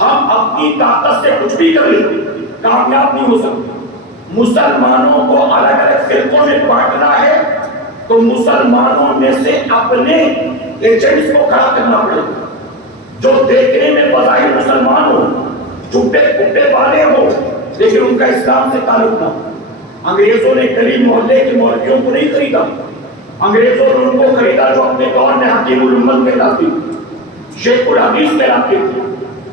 ہم اپنی طاقت سے کچھ بھی کر لیں کامیاب نہیں ہو سکتے. مسلمانوں کو الگ الگ فرقوں میں بانٹنا ہے تو مسلمانوں میں سے اپنے ایجنٹس کو کھڑا کرنا پڑے گا جو دیکھنے میں بظاہر مسلمان ہو, چھپے کپے والے ہو, لیکن ان کا اسلام سے تعلق نہ. انگریزوں نے گلی محلے کے مولویوں کو نہیں خریدا, انگریزوں نے ان کو خریدا جو اپنے دور میں حکیم الامت کہلاتے تھے, شیخ الحدیث کہلاتے تھے,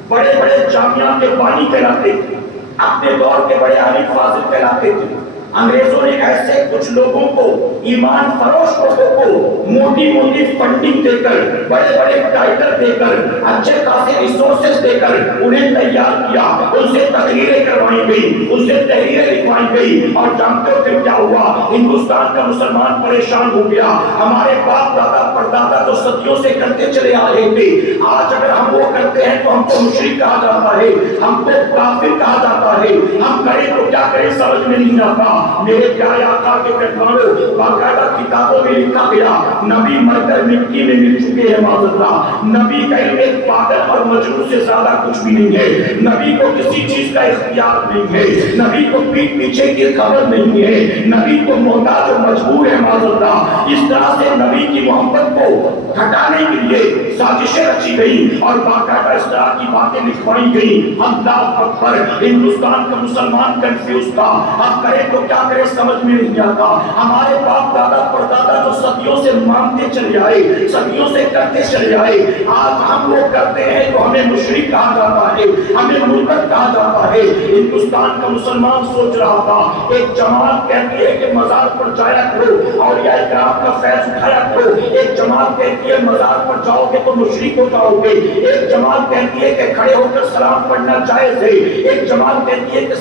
بڑے بڑے جامعہ کے بانی کہلاتے تھے, اپنے دور کے بڑے عالم فاضل کہلاتے تھے. انگریزوں نے ایسے کچھ لوگوں کو, ایمان فروش لوگوں کو موٹی موٹی فنڈنگ دے کر, بڑے بڑے ٹائٹل دے کر, اچھے خاصے ریسورسز دے کر انہیں تیار کیا. ان سے تقریریں کروائی گئی, ان سے تحریریں لکھوائی گئی, اور جانتے ہو پھر کیا ہوا؟ ہندوستان کا مسلمان پریشان ہو گیا. ہمارے باپ دادا پردادا تو صدیوں سے کرتے چلے آ رہے تھے, آج اگر ہم وہ کرتے ہیں تو ہم کو مشرک کہا جاتا ہے, ہم کو کافر کہا جاتا ہے. ہم کریں تو کیا کریں سمجھ میں نہیں آتا. میرے پیارے آقا کے پیغاموں باقاعدہ کتابوں میں لکھا گیا, نبی مر کر مٹی میں مل چکے ہیں معاذ اللہ. نبی کا علم ایک پاگل اور مجنون سے زیادہ کچھ بھی نہیں ہے. نبی کو کسی چیز کا اختیار نہیں ہے, نبی کو پیٹ پیچھے کی خبر نہیں ہے, نبی کو محتاج اور مجبور ہے معاذ اللہ. اس طرح سے نبی کی محبت کو ہٹانے کے لیے سازشیں رچی گئی اور باقاعدہ اس طرح کی باتیں لکھوائی گئی. اللہ اکبر, ہندوستان کا مسلمان کنفیوز تھا, اب کرے تو کیا کرے سمجھ میں نہیں آتا. ہمارے باپ دادا پردادا جو صدیوں سے مانتے چلے آئے, صدیوں سے کرتے چلے آئے, آج ہم لوگ کرتے ہیں تو ہمیں مشرک کہا جاتا ہے, ہمیں مرتد کہا جاتا ہے. ہندوستان کا مسلمان سوچ رہا تھا, ایک جماعت کہتی ہے کہ مزار پر جایا کرو, اولیاء کرام کا فیض اٹھایا کرو. ایک جماعت کہتی ہے مزار پر جاؤ گے تو مشرک ہو جاؤ گے. ایک جماعت کہتی ہے کہ کھڑے ہو کر سلام پڑھنا جائز ہے. ایک جماعت کہتی ہے کہ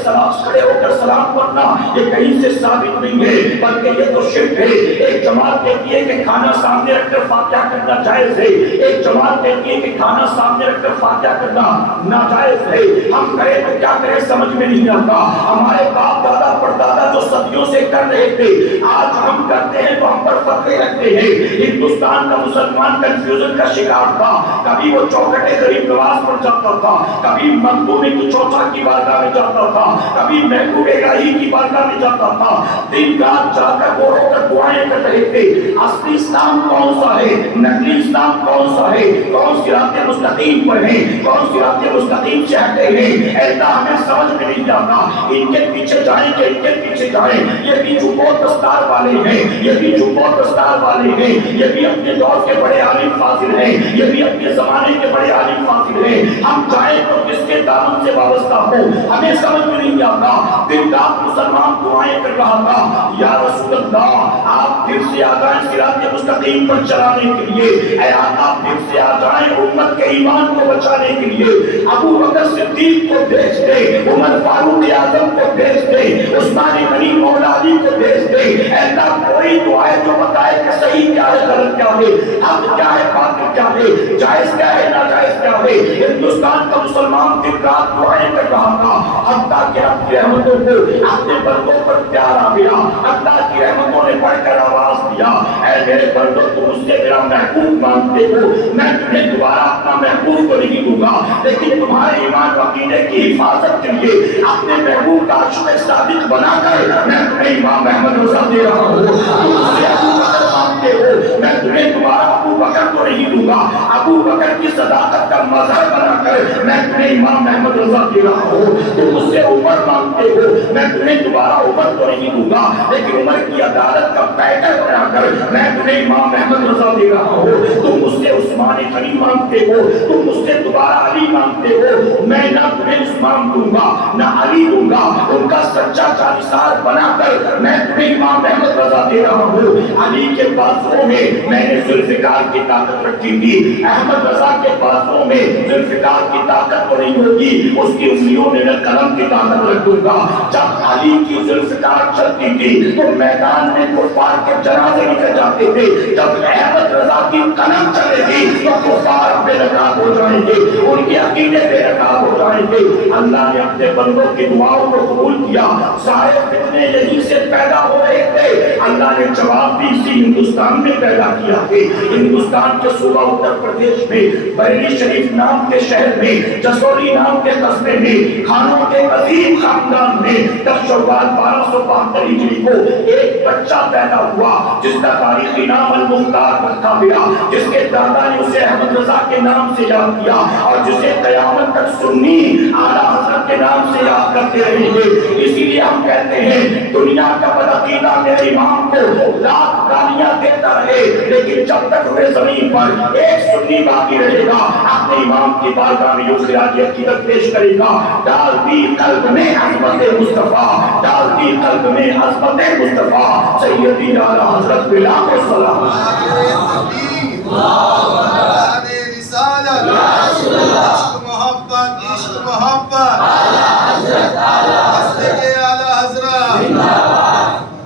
کھڑے ہو کر سلام پڑھنا یہ کہیں سے ثابت نہیں ہے بلکہ یہ تو شرک ہے. ایک جماعت کہتی ہے کہ کھانا سامنے رکھ کر فاتحہ کرنا جائز ہے. ایک جماعت کہتی ہے کہ کھانا سامنے رکھ کر فاتحہ کرنا ناجائز ہے. ہم کریں تو کیا کریں سمجھ میں نہیں آتا. ہمارے باپ دادا پردادا جو صدیوں سے کر رہے تھے, آج ہم کرتے ہیں تو ہم پر فخر رکھتے ہیں. ہندوستان کا مسلمان کنفیوژن کا شکار تھا. کبھی وہ چوکھٹے غریب نواز پر جاتا تھا, کبھی مخدوم کی چوچا کی بارگاہ میں جاتا تھا, کبھی محبوب الہی کی بارگاہ میں جاتا تھا. دن رات جا کر وہ رو کر دعائیں کر رہے تھے. اصلی اسلام کون سا ہے, نقلی اسلام کون سا ہے, کون صراط مستقیم پر ہے, کون صراط مستقیم سے ہٹے ہیں, ایسا ہمیں سمجھ میں نہیں آتا. ان کے پیچھے جائیں کہ ان کے پیچھے جائیں, یہ بھی جھوٹ دستار والے ہیں, یہ بھی جھوٹ دستار والے ہیں, یہ بھی اپنے دور کے بڑے عالم فاضل ہیں, یہ بھی اپنے زمانے کے بڑے عالم فاضل ہیں. ہم چاہیں تو کس کے دامن سے وابستہ ہو ہمیں سمجھ میں نہیں آتا. دن رات مسلمان دعائیں کر رہا تھا, یا رسول اللہ آپ پھر سے آ جائیں صراط مستقیم پر چلانے کے لیے, اے آقا پھر سے آ جائیں امت کے ایمان کو بچانے کے لیے. ابو بکر صدیق کو بھیج دے, عمر فاروق اعظم کو بھیج دے, عثمان غنی مولا علی کو بھیج دے. ایسا کوئی دعائیں جو بتائے کہ صحیح کیا ہے, غلط کیا ہے, حق کیا ہے, باطل کیا ہے, جائز کیا ہے, ناجائز کیا ہے. ہندوستان کا مسلمان دن رات دعائیں کر رہا تھا. اللہ کے اپنی رحمتوں کو اپنے بندوں پر پیار آ گیا. اللہ کی رحمتوں نے پڑھ کر آواز دیا, اے میرے بندوں تم مجھ سے میرا محبوب مانگتے ہو, میں تمہیں دوبارہ اپنا محبوب کو نہیں دوں گا, لیکن تمہارے ایمان و عقیدے کی حفاظت کے لیے اپنے محبوب کا عرش میں ثابت بنا کر میں تمہیں امام احمد رضا دے رہا ہوں. تم مجھ سے ابو بکر مانگتے ہو, میں تمہیں دوبارہ ابو بکر کو نہیں دوں گا. ابو بکر کی صداقت کا مظہر بنا کر میں تمہیں امام احمد رضا دے رہا ہوں. تم مجھ سے عمر مانگتے ہو, میں تمہیں دوبارہ عمر کو نہیں دوں گا, لیکن عمر کی عدالت کا پیٹرن بنا کر میں تمہیں امام احمد رضا دے رہا ہوں. تم مجھ سے عثمان غنی مانگتے ہو, تم مجھ سے دوبارہ علی مانگتے ہو, میں نہ تمہیں عثمان دوں گا نہ علی دوں گا. ان کا سچا جانثار بنا کر میں تمہیں امام احمد رضا دے رہا ہوں. علی کے بازوؤں میں میں نے ذوالفقار کی طاقت رکھی تھی, احمد رضا کے بازوؤں میں ذوالفقار کی طاقت تو نہیں ہوگی, اس کی انگلیوں میں میں قلم کی طاقت رکھ دوں گا. جب علی کی ذوالفقار چلتی تھی تو میدان میں کفار کے جنازے نکل جاتے تھے, جب احمد رضا کی قلم چلے گی تو کفار بے لگام خراب ہو جائیں گے، ان کے عقیدے بے نقاب ہو جائیں گے۔ اللہ نے اپنے بندوں کی دعاؤں کو قبول کیا، سارے فتنے یہیں سے پیدا ہو رہے تھے، اللہ نے جواب بھی اسی ہندوستان میں پیدا کیا ہے۔ ہندوستان کے صوبہ اتر پردیش میں بریلی شریف نام کے شہر میں، جسوری نام کے قصبے میں، خانوں کے عظیم خاندان میں 10 شوال 1272 ہجری کو ایک بچہ پیدا ہوا جس کا تاریخی نام المختار رکھا گیا، جس کے دادا نے اسے احمد رضا کے نام سے یاد کیا اور جسے قیامت تک سنی اعلیٰ حضرت کے نام سے یاد کرتے رہیں گے۔ اسی لیے ہم کہتے ہیں دنیا کا بدعقیدہ میرے امام کو لاکھ گالیاں دیتا رہے، لیکن جب تک ہوئے زمین پر ایک سنی باقی رہے گا اپنے امام کی بارگاہ میں یوں خراج عقیدت پیش کرے گا، ڈال دی قلب میں عظمت مصطفیٰ، ڈال دی قلب میں عظمت مصطفیٰ، سیدی اعلیٰ حضرت بلاک السلام۔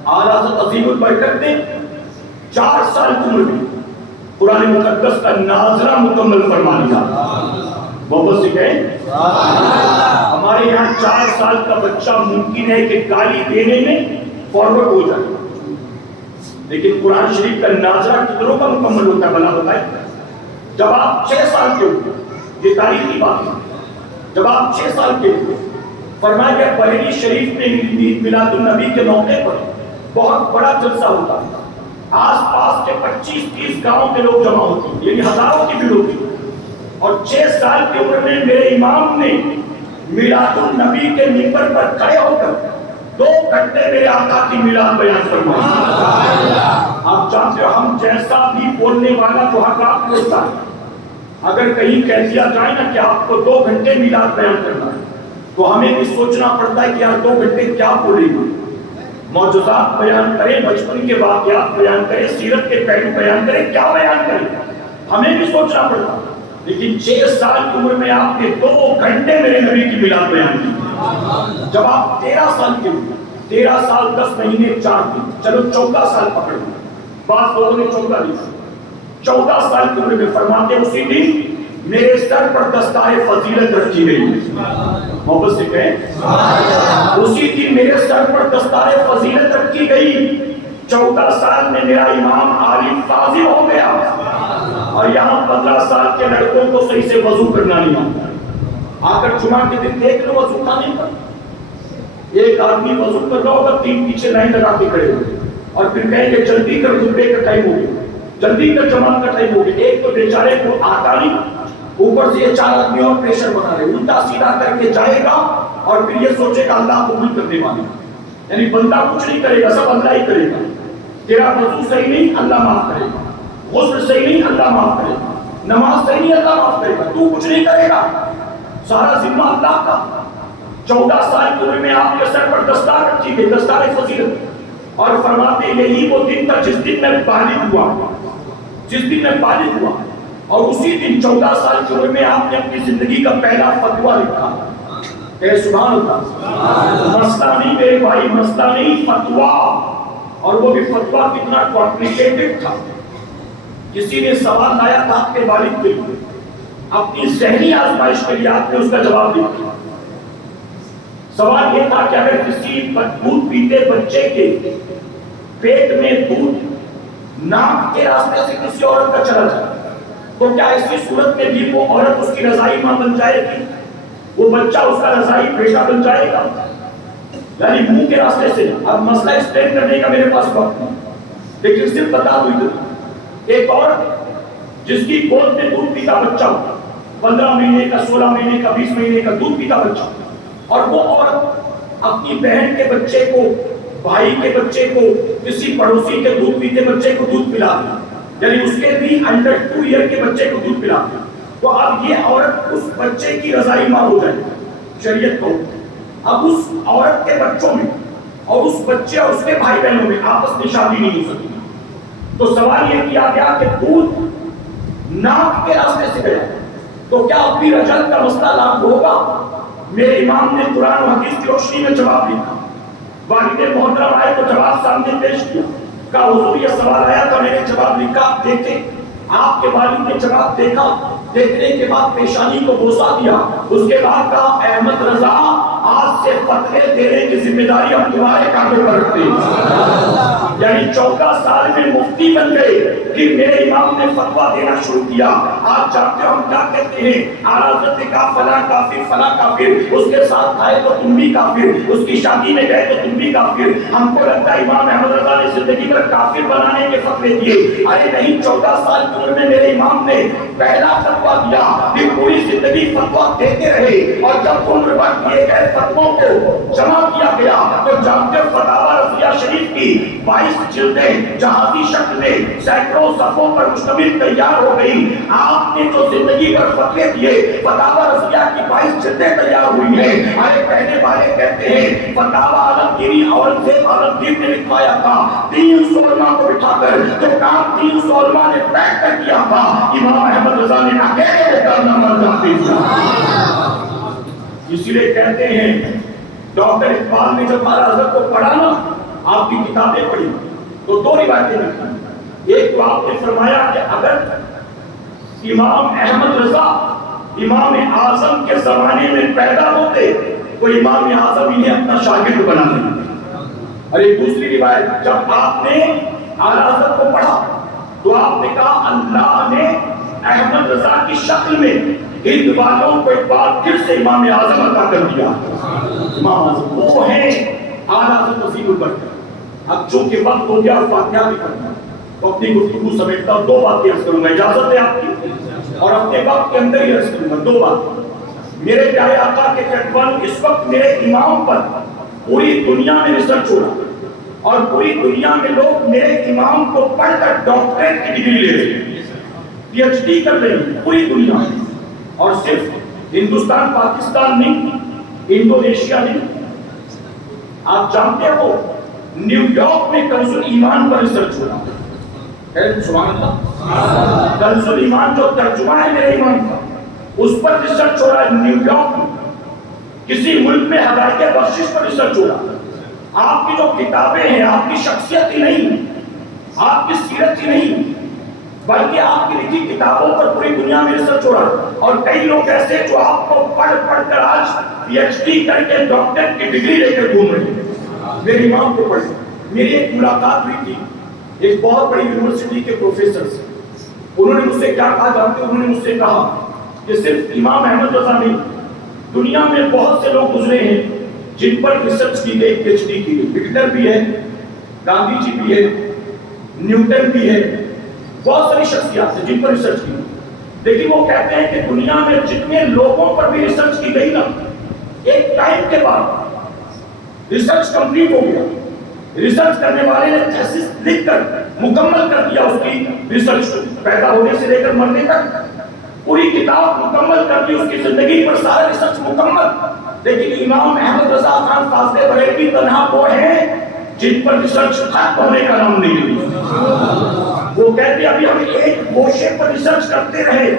اعلیٰ حضرت عظیم البرکت نے 4 سال کی عمر میں قرآن مقدس کا ناظرہ مکمل فرما لیا۔ محبت سے کہیں ہمارے یہاں 4 سال کا بچہ ممکن ہے کہ گالی دینے میں فارورڈ ہو جائے، لیکن قرآن شریف کا ناظرہ کتنوں کا مکمل ہوتا ہے بلا بتائیں؟ جب آپ 6 سال کے ہوتے، یہ تاریخی بات ہے، جب آپ 6 سال کے ہوتے فرمایا گیا بریلی شریف میں عید میلاد النبی کے موقع پر بہت بڑا جلسہ ہوتا ہے، آس پاس کے 25-30 گاؤں کے لوگ جمع ہوتے ہیں، یعنی ہزاروں کی بھیڑ ہوتی ہے، اور 6 سال کی عمر میں میرے امام نے میلاد النبی کے منبر پر کھڑے ہو کر 2 گھنٹے میرے آقا کی میلاد بیان فرمائی۔ آپ جانتے ہو ہم جیسا بھی بولنے والا جو حق آپ بولتا ہے، اگر کہیں کہہ دیا جائے نا کہ آپ کو 2 گھنٹے میلاد بیان کرنا ہے تو ہمیں بھی سوچنا پڑتا ہے کہ یار 2 گھنٹے کیا بولیں گے، معجزات بیان کریں، بچپن کے واقعات بیان کریں، سیرت کے پہلو بیان کریں، کیا بیان کریں، ہمیں بھی سوچنا پڑتا ہے۔ لیکن 6 سال کی عمر میں آپ نے 2 گھنٹے میرے نبی کی میلاد بیان کی۔ جب آپ 13 سال کے ہوئے، 13 سال 10 مہینے 4 دن، چلو 14 سال پکڑ لیں، بعض لوگوں نے 14 دن، 14 سال کی عمر میں فرماتے اسی دن میرے سر پر دستار فضیلت رکھی گئی۔ محبت سے کہیں اسی دن میرے سر پر دستار فضیلت رکھی گئی۔ 14 سال میں میرا امام عالم فاضل ہو گیا، اور یہاں 15 سال کے لڑکوں کو صحیح سے وضو کرنا نہیں آتا۔ آ کر جمعہ کے دن دیکھ لو وضو کا نہیں کرتا، ایک آدمی وضو کر رہا ہوگا 3 پیچھے لائن لگا کے کھڑے ہوئے اور پھر کہیں کہ جلدی کر خطبے کا ٹائم ہو گیا، جلدی کر جماعت کا ٹائم ہو گیا۔ ایک تو بیچارے کو آتا نہیں، اوپر سے یہ 4 آدمی اور پریشر بنا رہے، الٹا سیدھا کر کے جائے گا اور پھر یہ سوچے گا اللہ قبول کرنے والے، یعنی بندہ کچھ نہیں کرے گا، سب اللہ ہی کرے گا۔ تیرا وضو صحیح نہیں اللہ معاف کرے گا، غسل صحیح نہیں اللہ معاف کرے گا، نماز صحیح نہیں اللہ معاف کرے گا، تو کچھ نہیں کرے گا، سارا ذمہ اللہ کا۔ 14 سال کی عمر میں آپ کے سر پر دستار رکھی گئی، دستار فضیلت، اور فرماتے یہی وہ دن تھا جس دن میں بالغ ہوا، جس دن میں بالغ ہوا، اور اسی دن 14 سال کی عمر میں آپ نے اپنی زندگی کا پہلا فتویٰ لکھا۔ اے سبحان اللہ، مسئلہ نہیں میرے بھائی، مسئلہ نہیں، فتویٰ، اور وہ بھی فتویٰ کتنا کمپلیکیٹڈ تھا۔ کسی نے سوال لایا تھا آپ کے والد کے لیے، اپنی ذہنی آزمائش کے لیے آپ نے اس کا جواب لکھا۔ سوال یہ تھا کہ اگر کسی دودھ پیتے بچے کے پیٹ میں دودھ ناک کے راستے سے کسی عورت کا چلا جائے تو کیا ایسی صورت میں بھی وہ عورت اس کی رضائی ماں بن جائے گی، وہ بچہ اس کا رضائی بیٹا بن جائے گا، یعنی منہ کے راستے سے؟ اب مسئلہ ایکسپلین کرنے کا میرے پاس وقت نہیں، لیکن صرف بتا دوں ادھر ایک عورت جس کی گود میں دودھ پیتا بچہ ہو، 15 مہینے کا، 16 مہینے کا، 20 مہینے کا دودھ پیتا بچہ، اور وہ عورت اپنی بہن کے بچے کو، بھائی کے بچے کو، کسی پڑوسی کے دودھ پیتے بچے کو دودھ پلا دے، یعنی اس کے بھی انڈر 2 ایئر کے بچے کو دودھ پلا دے، تو اب یہ عورت اس بچے کی رضائی ماں ہو جائے، شریعت کو اب اس عورت کے بچوں میں اور اس بچے اور اس کے بھائی بہنوں میں آپس میں شادی نہیں ہو سکتی۔ تو سوال یہ کیا گیا کہ دودھ ناک کے راستے سے گیا تو کیا اپنی رجل کا مسئلہ لاگو ہوگا؟ میرے امام نے قرآن و حدیث کی روشنی میں جواب لکھا، والد محترم آئے تو جواب سامنے پیش کیا، کہا حضور یہ سوال آیا تھا میں نے جواب لکھا، دیکھیں آپ کے والد نے جواب دیکھا، دیکھنے کے بعد پیشانی کو بوسہ دیا. اس کے بعد کہا احمد رضا آج سے فتوے دینے کی ذمہ داری ہم تمہارے کاندھوں پر رکھتے ہیں. یعنی 14 سال میں مفتی بن گئے کہ میرے امام نے فتویٰ دینا شروع کیا. آپ جانتے ہو ہم کیا کہتے ہیں؟ اعلیٰ حضرت نے کہا فلاں کافر فلاں کافر، اس کے ساتھ آئے تو تم بھی کافر، اس کی شادی میں گئے تو تم بھی کافر. ہم کو لگتا ہے امام احمد رضا نے زندگی پر کافر بنانے کے فتوے دیے. ارے نہیں، 14 سال کی عمر میں میرے امام نے پہلا فتویٰ دیا کہ پوری زندگی فتویٰ دیتے رہے، اور جب عمر بھر دیے گئے فتووں کو جمع کیا گیا تو جانتے فتاوی رضیہ شریف کی 22 جلدیں جہازی شکل میں سینکڑوں صفحوں پر مشتمل تیار ہو گئی. آپ نے جو زندگی پر فتوے دیے فتاوی رضیہ کی 22 جلدیں تیار ہوئی ہیں. ارے کہنے والے کہتے ہیں فتاوی عالمگیری اورنگزیب عالمگیر نے لکھوایا تھا. 300 علماء کو بٹھا کر جو کام 300 علماء نے بیٹھ کر کیا تھا امام احمد رضا نے اکیلے کرنا مرنا دیا. اسی لیے کہتے ہیں ڈاکٹر اقبال نے جب اعلیٰ حضرت کو پڑھا نا، آپ کی کتابیں پڑھی تو 2 روایتیں لکھی. ایک تو آپ نے فرمایا کہ اگر امام احمد رضا امام اعظم کے زمانے میں پیدا ہوتے تو امام اعظم انہیں اپنا شاگرد بنا لیں. اور ایک دوسری روایت، جب آپ نے اعلیٰ حضرت کو پڑھا تو آپ نے کہا اللہ نے احمد رضا کی شکل میں ہند والوں کو ایک بار پھر سے امام اعظم عطا کر دیا. امام اعظم وہ ہیں اعلیٰ حضرت وسیع البرکت. اب چونکہ وقت ہو گیا فاتحہ بھی کرنا تو اپنی گفتگو سمیٹتا ہوں. 2 باتیں عرض کروں گا، اجازت ہے آپ کی، اور اپنے وقت کے اندر ہی عرض کروں گا 2 باتیں. میرے پیارے آقا کے کہتے اس وقت میرے امام پر پوری دنیا میں ریسرچ ہو رہا اور پوری دنیا میں لوگ میرے امام کو پڑھ کر ڈاکٹریٹ کی ڈگری لے رہے ہیں، پی ایچ ڈی کر رہے ہیں پوری دنیا میں. اور صرف ہندوستان پاکستان نہیں، انڈونیشیا نہیں. آپ جانتے ہو نیو یارک میں کنز الایمان پر ریسرچ ہو رہا ہے. سبحان اللہ. کنز الایمان جو ترجمہ ہے میرے امام کا، اس پر ریسرچ ہو رہا ہے نیو یارک میں. کسی ملک میں ہدایت بخشش پر ریسرچ ہو رہا ہے. آپ کی جو کتابیں ہیں، آپ کی شخصیت ہی نہیں، آپ کی سیرت ہی نہیں، بلکہ آپ کی لکھی کتابوں پر پوری دنیا میں ریسرچ ہو رہا ہے. اور کئی لوگ ایسے جو آپ کو پڑھ کر آج پی ایچ ڈی کر کے ڈاکٹر کی ڈگری لے کر گھوم رہے ہیں. میرے امام کو پڑھ میری ایک ملاقات ہوئی تھی ایک بہت بڑی یونیورسٹی کے پروفیسر سے. انہوں نے مجھ سے کیا کہا جانتے؟ انہوں نے مجھ سے کہا کہ صرف امام احمد رضا نہیں، دنیا میں بہت سے لوگ گزرے ہیں جن پر ریسرچ کی گئی، پی ایچ ڈی کی گئی. ہٹلر بھی ہے، گاندھی جی بھی ہے، نیوٹن بھی ہے، بہت ساری شخصیات ہیں جن پر ریسرچ کی. لیکن وہ کہتے ہیں کہ دنیا میں جتنے لوگوں پر بھی ریسرچ کی گئی نا، ایک ٹائم کے بعد ریسرچ کمپلیٹ ہو گیا، ریسرچ کرنے والے نے تھیسس لکھ کر مکمل کر دیا اس کی ریسرچ کو، پیدا ہونے سے لے کر مرنے تک پوری کتاب مکمل کر دی، اس کی زندگی پر سارا ریسرچ مکمل. لیکن امام احمد رضا خان فاضل بریلوی تنہا وہ ہیں جن پر ریسرچ ختم ہونے کا نام نہیں لیتا. وہ کہتے ہیں ابھی ہم ایک گوشے پر ریسرچ کرتے رہے،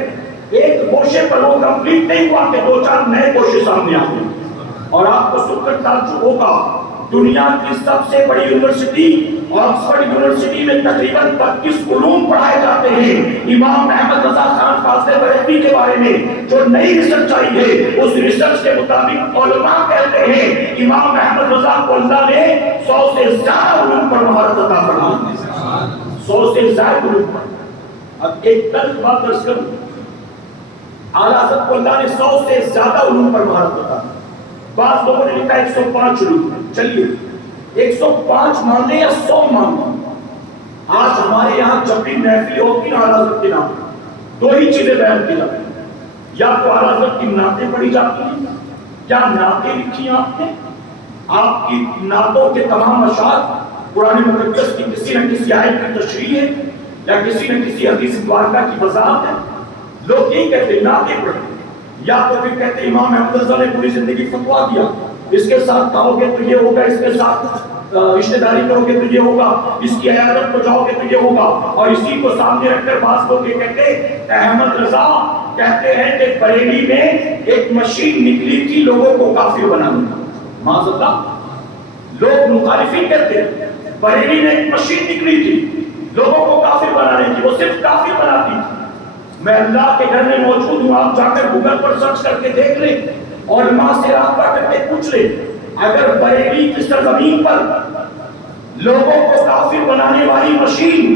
ایک گوشے پر وہ کمپلیٹ نہیں ہوا کہ 2-4 نئے گوشے سامنے آ گئے. اور آپ کو سن کر تعجب ہوگا، دنیا کی سب سے بڑی یونیورسٹی آکسفورڈ یونیورسٹی میں تقریباً 32 علوم پڑھائے جاتے ہیں. امام احمد رضا خان فاضل بریلوی کے بارے میں جو نئی ریسرچ آئی ہے، اس ریسرچ کے مطابق علماء کہتے ہیں امام احمد رضا کو اللہ نے 100 سے زیادہ علوم پر مہارت عطا فرمائی. 100 سے زیادہ علوم پر. اب ایک تلخ بات درس کروں، اعلیٰ حضرت کو اللہ نے 100 سے زیادہ علوم پر مہارت عطا. بعض لوگوں نے لکھا 105 علوم. چلیے 105 مان لیں یا 100 مان لیں، آج ہمارے یہاں جب بھی محفل ہوتی نا اعلیٰ حضرت کے نام 2 ہی چیزیں بیان کی جاتی ہیں. یا تو اعلیٰ حضرت کی نعتیں پڑھی جاتی ہیں، یا نعتیں لکھی آپ نے، آپ کی نعتوں کے تمام اشعار قرآن مقدس کی کسی نہ کسی آیت کی تشریح ہے یا کسی نہ کسی حدیث مبارکہ کی وضاحت ہے. لوگ یہی کہتے ہیں نعتیں پڑھیں. یا تو پھر کہتے ہیں امام احمد رضا نے پوری زندگی فتوا دیا، اس کے ساتھ کھاؤ گے تو یہ ہوگا، اس کے ساتھ رشتہ داری کرو گے تو یہ ہوگا، اس کی عیادت کو جاؤ گے تو یہ ہوگا. اور اسی کو سامنے رکھ کر بعض لوگ یہ کہتے ہیں احمد رضا کہتے ہیں کہ بریلی میں ایک مشین نکلی تھی لوگوں کو کافر بنانے کا. معاذ اللہ، لوگ مخالفین کہتے ہیں بریلی میں ایک مشین نکلی تھی لوگوں کو کافر بنانے کی، وہ صرف کافر بناتی تھی. میں اللہ کے گھر میں موجود ہوں، آپ جا کر گوگل پر سرچ کر کے دیکھ لیں اور ماں سے رابطہ کر کے پوچھ لیں، اگر بریلی کی سرزمین پر لوگوں کو کافر بنانے والی مشین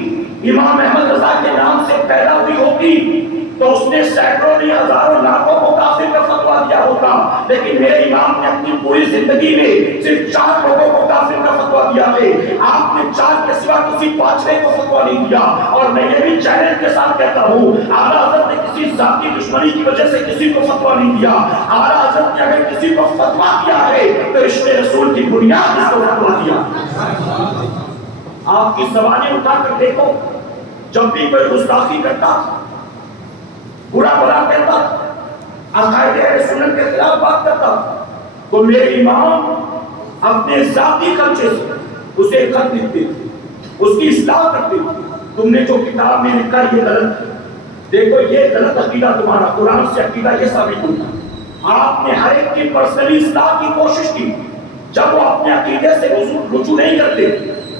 امام احمد رضا کے نام سے پیدا ہوئی ہوتی تو اس نے سینکڑوں نہیں ہزاروں لاکھوں کو کافر کا فتویٰ دیا ہوتا، لیکن میرے امام نے اپنی پوری زندگی میں صرف 4 لوگوں کو کافر کا فتویٰ دیا ہے۔ آپ نے 4 کے سوا کسی 5ویں کو فتویٰ نہیں دیا، اور میں یہ بھی چیلنج کے ساتھ کہتا ہوں، اعلیٰ حضرت نے کسی ذاتی دشمنی کی وجہ سے کسی کو فتویٰ نہیں دیا۔ اعلیٰ حضرت نے اگر کسی کو فتویٰ دیا ہے تو رشتے رسول کی بنیاد اس کو فتویٰ دیا۔ آپ کی سوانح اٹھا کر دیکھو، جب بھی کوئی گستاخی کرتا، برا بھلا کہتا، عقائد اہل سنت کے خلاف بات کرتا، تو میرے امام اپنے ذاتی خرچے سے اسے خط لکھتے تھے، اس کی اصلاح کرتے تھے، تم نے جو کتاب میں لکھا یہ غلط ہے، دیکھو یہ غلط عقیدہ تمہارا، قرآن سے عقیدہ یہ ثابت ہوتا۔ آپ نے ہر ایک کی پرسنلی اصلاح کی کوشش کی، جب وہ اپنے عقیدے سے رجوع نہیں کرتے،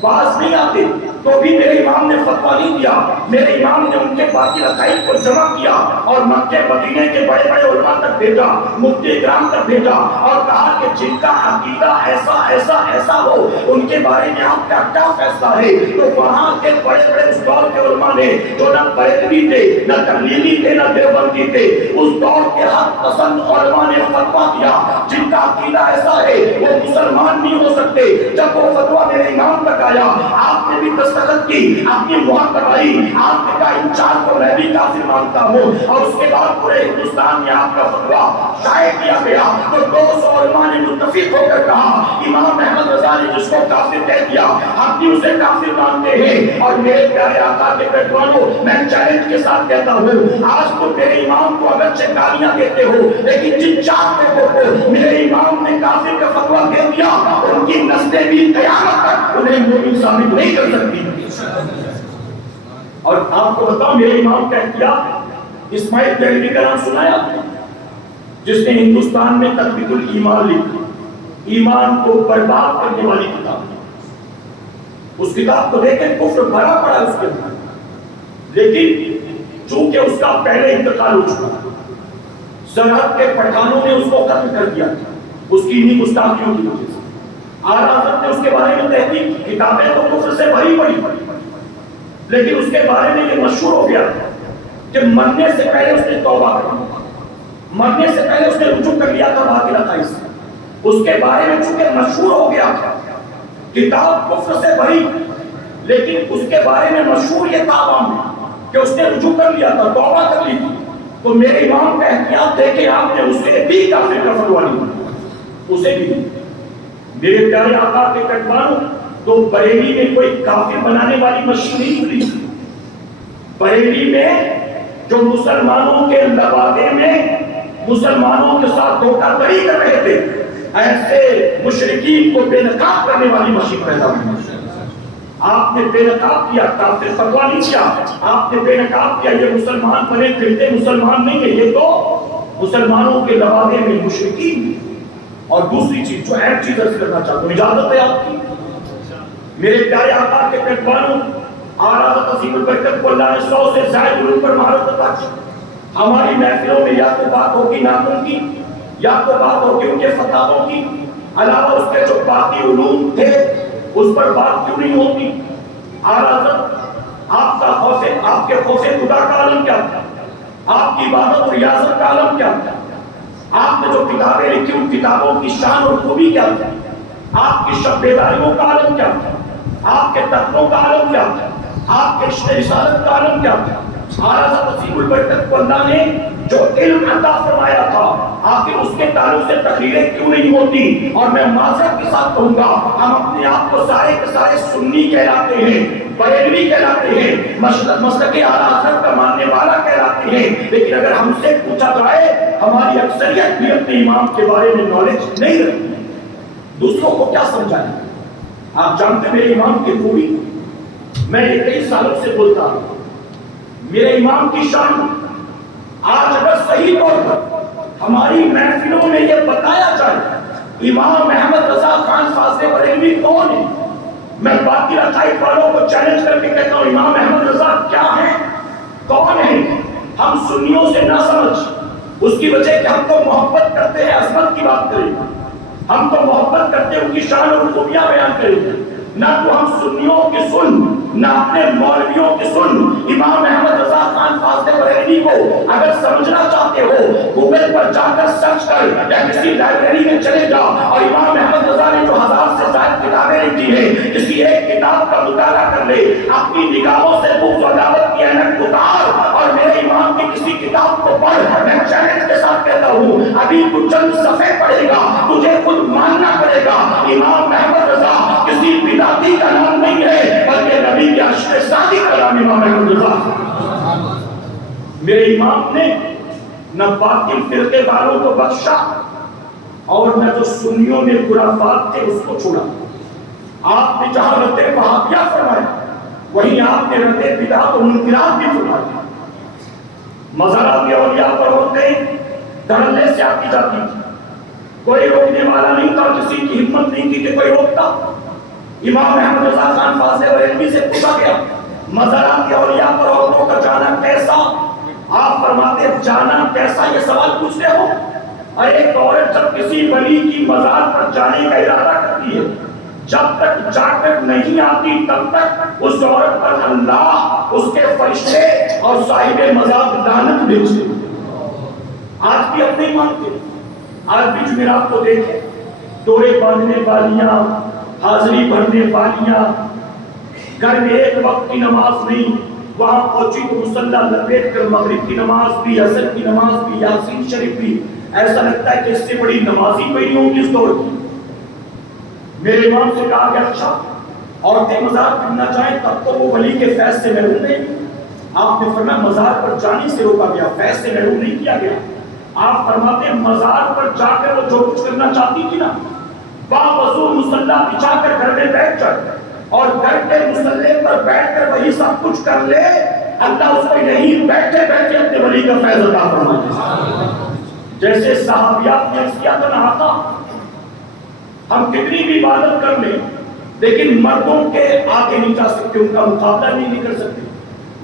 باز نہیں آتے، تو بھی میرے امام نے فتویٰ نہیں دیا۔ میرے امام نے ان کے باقی عقائد کو جمع کیا اور مکے مدینے کے بڑے بڑے علماء تک بھیجا، مفتی اکرام تک بھیجا، اور کہا کہ جن کا عقیدہ ایسا ایسا ایسا ہو ان کے بارے میں آپ کا کیا فیصلہ ہے؟ تو وہاں کے بڑے بڑے اس دور کے علماء نے، جو نہ بریلوی تھے، نہ تبلیغی تھے، نہ دیوبندی تھے، اس دور کے حق پسند علماء نے فتویٰ دیا جن کا عقیدہ ایسا ہے وہ مسلمان نہیں ہو سکتے۔ جب وہ فتویٰ میرے امام تک آیا، آپ نے بھی دستخط کی، اپنی مہر لگائی، آپ نے کہا ان 4 کو میں بھی کافر مانتا ہوں، اور اس کے بعد پورے ہندوستان میں آپ کا فتویٰ شائع کیا گیا تو 200 علماء نے متفق ہو کر کہا امام احمد رضا نے جس کو کافر کہہ دیا ہم بھی اسے کافر مانتے ہیں۔ اور میرے پیارے آقا کے پیروانوں، میں چیلنج کے ساتھ کہتا ہوں، آج تو میرے امام کو اگرچہ گالیاں دیتے ہو، لیکن جن 4 لوگوں کو میرے امام نے کافر کا فتویٰ دے دیا ان کی نسلیں بھی قیامت تک انہیں مومن ثابت نہیں کر سکتی۔ اور آپ کو بتاؤں میرے امام کا احتیاط، اسماعیل دہلوی کا نام سنا ہے آپ نے، جس نے ہندوستان میں تثبیت الایمان لکھی، ایمان کو برباد کرنے والی کتاب۔ اس کتاب کو دیکھ کے کفر بھرا پڑا اس کے اندر، لیکن چونکہ اس کا پہلے انتقال ہو چکا، سرحد کے پٹھانوں نے اس کو قتل کر دیا اس کی انہی گستاخیوں کی وجہ سے۔ اعلیٰ حضرت نے اس کے بارے میں تحقیق کی، کتابیں تو کفر سے بھری پڑی، لیکن اس کے بارے میں یہ مشہور ہو گیا کہ مرنے سے پہلے اس نے توبہ کر لی، مرنے سے پہلے اس نے رجوع کر لیا تھا باقی عقائد سے۔ اس کے بارے میں چونکہ مشہور ہو گیا، کتاب کفر سے بھری، لیکن اس کے بارے میں مشہور یہ تھا عوام میں کہ اس نے رجوع کر لیا تھا، توبہ کر لی تھی، تو میرے امام کا احتیاط دیکھے آپ نے اسے بھی کافر کا فتویٰ نہیں، اسے بھی۔ میرے پیارے آقا کے کٹوانوں، تو بریلی میں کوئی کافر بنانے والی مشین نہیں کھلی، بریلی میں جو مسلمانوں کے لبادے میں مسلمانوں کے ساتھ دھوکہ دہی کر رہے تھے، ایسے مشرکین کو بے نقاب کرنے والی مشین پیدا ہوئی۔ آپ نے بے نقاب کیا، کافر فتویٰ نہیں کیا، آپ نے بے نقاب کیا، یہ مسلمان بنے پھرتے مسلمان نہیں ہے، یہ تو مسلمانوں کے لبادے میں مشرکین۔ اور دوسری چیز جو اہم چیز عرض کرنا چاہتا ہوں، اجازت ہے آپ کی؟ میرے پیارے آقا کے پیروانوں، اعلیٰ حضرت عظیم البرکت کو اللہ نے 100 سے زائد علوم پر مہارت عطا کی۔ ہماری محفلوں میں یا تو بات ہوگی ناموں کی، یا تو بات ہوگی ان کے فتاووں کی، علاوہ اس کے جو باقی علوم تھے اس پر بات کیوں نہیں ہوتی؟ اعلیٰ حضرت آپ کا خوف، آپ کے خوف خدا کا عالم کیا تھا؟ آپ کی عبادت و ریاضت کا عالم کیا تھا؟ آپ نے جو کتابیں لکھی ان کتابوں کی شان اور خوبی کیا تھی؟ آپ کی شب بیداریوں کا عالم کیا تھا؟ آپ کے تقویٰ کا عالم کیا تھا؟ آپ کے عشق رسالت کا عالم کیا تھا؟ اعلیٰ حضرت عظیم البرکت کو اللہ نے جو علم عطا فرمایا تھا، آخر اس کے تعلق سے تقریریں کیوں نہیں ہوتی؟ اور میں معذرت کے ساتھ کہوں گا، ہم اپنے آپ کو سارے کے سارے سنی کہلاتے ہیں، بریلوی کہلاتے ہیں، مسلک اعلیٰ حضرت کا ماننے والا کہلاتے ہیں، لیکن اگر ہم سے پوچھا جائے ہماری اکثریت بھی اپنے امام کے بارے میں نالج نہیں رکھتی، دوسروں کو کیا سمجھائیں؟ آپ جانتے میرے امام کی خوبی، میں یہ کئی سالوں سے بولتا ہوں، میرے امام کی شان آج اگر صحیح طور پر ہماری محفلوں میں یہ بتایا جائے امام احمد رضا خان فاضل بریلوی کون ہے، میں باقی عقائد والوں کو چیلنج کر کے کہتا ہوں امام احمد رضا کیا ہیں، کون ہیں؟ ہم سنیوں سے نہ سمجھ، اس کی وجہ کہ ہم تو محبت کرتے ہیں عظمت کی بات کریں گے، ہم تو محبت کرتے ہیں ان کی شان اور خوبیاں بیان کریں گے، نہ تو ہم سنیوں کی سن، نہ اپنے مولویوں کی سن۔ امام احمد رضا خان فاضل بریلوی کو اگر سمجھنا چاہتے ہو، گوگل پر جا کر سرچ کر یا کسی لائبریری میں چلے جا، اور امام احمد رضا نے جو 1000 سے زائد کتابیں لکھی ہیں، کسی ایک کتاب کا مطالعہ کر لے، اپنی نگاہوں سے بغض و عداوت کی اینک اتار اور میرے امام کی کسی کتاب کو پڑھ۔ میں چیلنج کے ساتھ کہتا ہوں، ابھی تو چند صفحے پڑھے گا، تجھے خود ماننا پڑے گا امام احمد رضا کسی بدعتی کا نام نہیں ہے، بلکہ نبی کے عشق صادق کا نام امام احمد رضا۔ میرے امام نے نہ باطل فرقے والوں کو بخشا اور نہ جو سنیوں نے خرافات تھے اس کو چھوڑا۔ آپ نے جہاں رد وہابیہ فرمایا، وہیں آپ نے رد بدعت و منکرات بھی فرمایا۔ مزارات کے اولیاء پر ہوتے دھڑلے سے آتی جاتی تھی، کوئی روکنے والا نہیں تھا، کسی کی ہمت نہیں تھی کہ کوئی روکتا۔ امام احمد رضا خان فاضل بریلوی سے پوچھا گیا، مزارات کے اولیاء پر عورتوں کا جانا کیسا؟ آپ فرماتے جانا کیسا یہ سوال پوچھتے ہو؟ اور ایک عورت جب کسی ولی کی مزار پر جانے کا ارادہ کرتی ہے، جب تک جا کر نہیں آتی تب تک اس عورت پر اللہ، اس کے فرشتے اور صاحب مزار لعنت بھیجتے۔ آج بھی ہم نہیں مانتے، آج بھی جمعرات کو دیکھیں، ڈورے باندھنے والیاں، حاضری بھرنے والیاں، گھر میں ایک وقت کی نماز نہیں، وہاں پہنچی تو مصلی لپیٹ کر مغرب کی نماز بھی، عصر کی نماز بھی، یاسین شریف بھی، ایسا لگتا ہے کہ اس سے بڑی نمازی کوئی نہیں ہوگی اس دور کی۔ میرے امام سے کہا کہ اچھا عورتیں مزار پر نہ جائیں تب تو وہ ولی کے فیض سے محروم نہیں۔ آپ نے فرمایا مزار پر جانے سے روکا گیا، فیض سے محروم نہیں کیا گیا۔ آپ فرماتے ہیں مزار پر جا کر وہ جو کچھ کرنا چاہتی تھی نا، باوضو مصلی بچھا کر گھر میں بیٹھ جائے اور گھر کے مصلی پر بیٹھ کر وہی سب کچھ کر لے، اللہ اس کو یہیں بیٹھے بیٹھے اپنے ولی کا فیض عطا فرمائے۔ جیسے صحابیات نے کیا تھا نہ آتا، ہم کتنی بھی عبادت کر لیں لیکن مردوں کے آگے نہیں جا سکتے، ان کا مقابلہ نہیں کر سکتے۔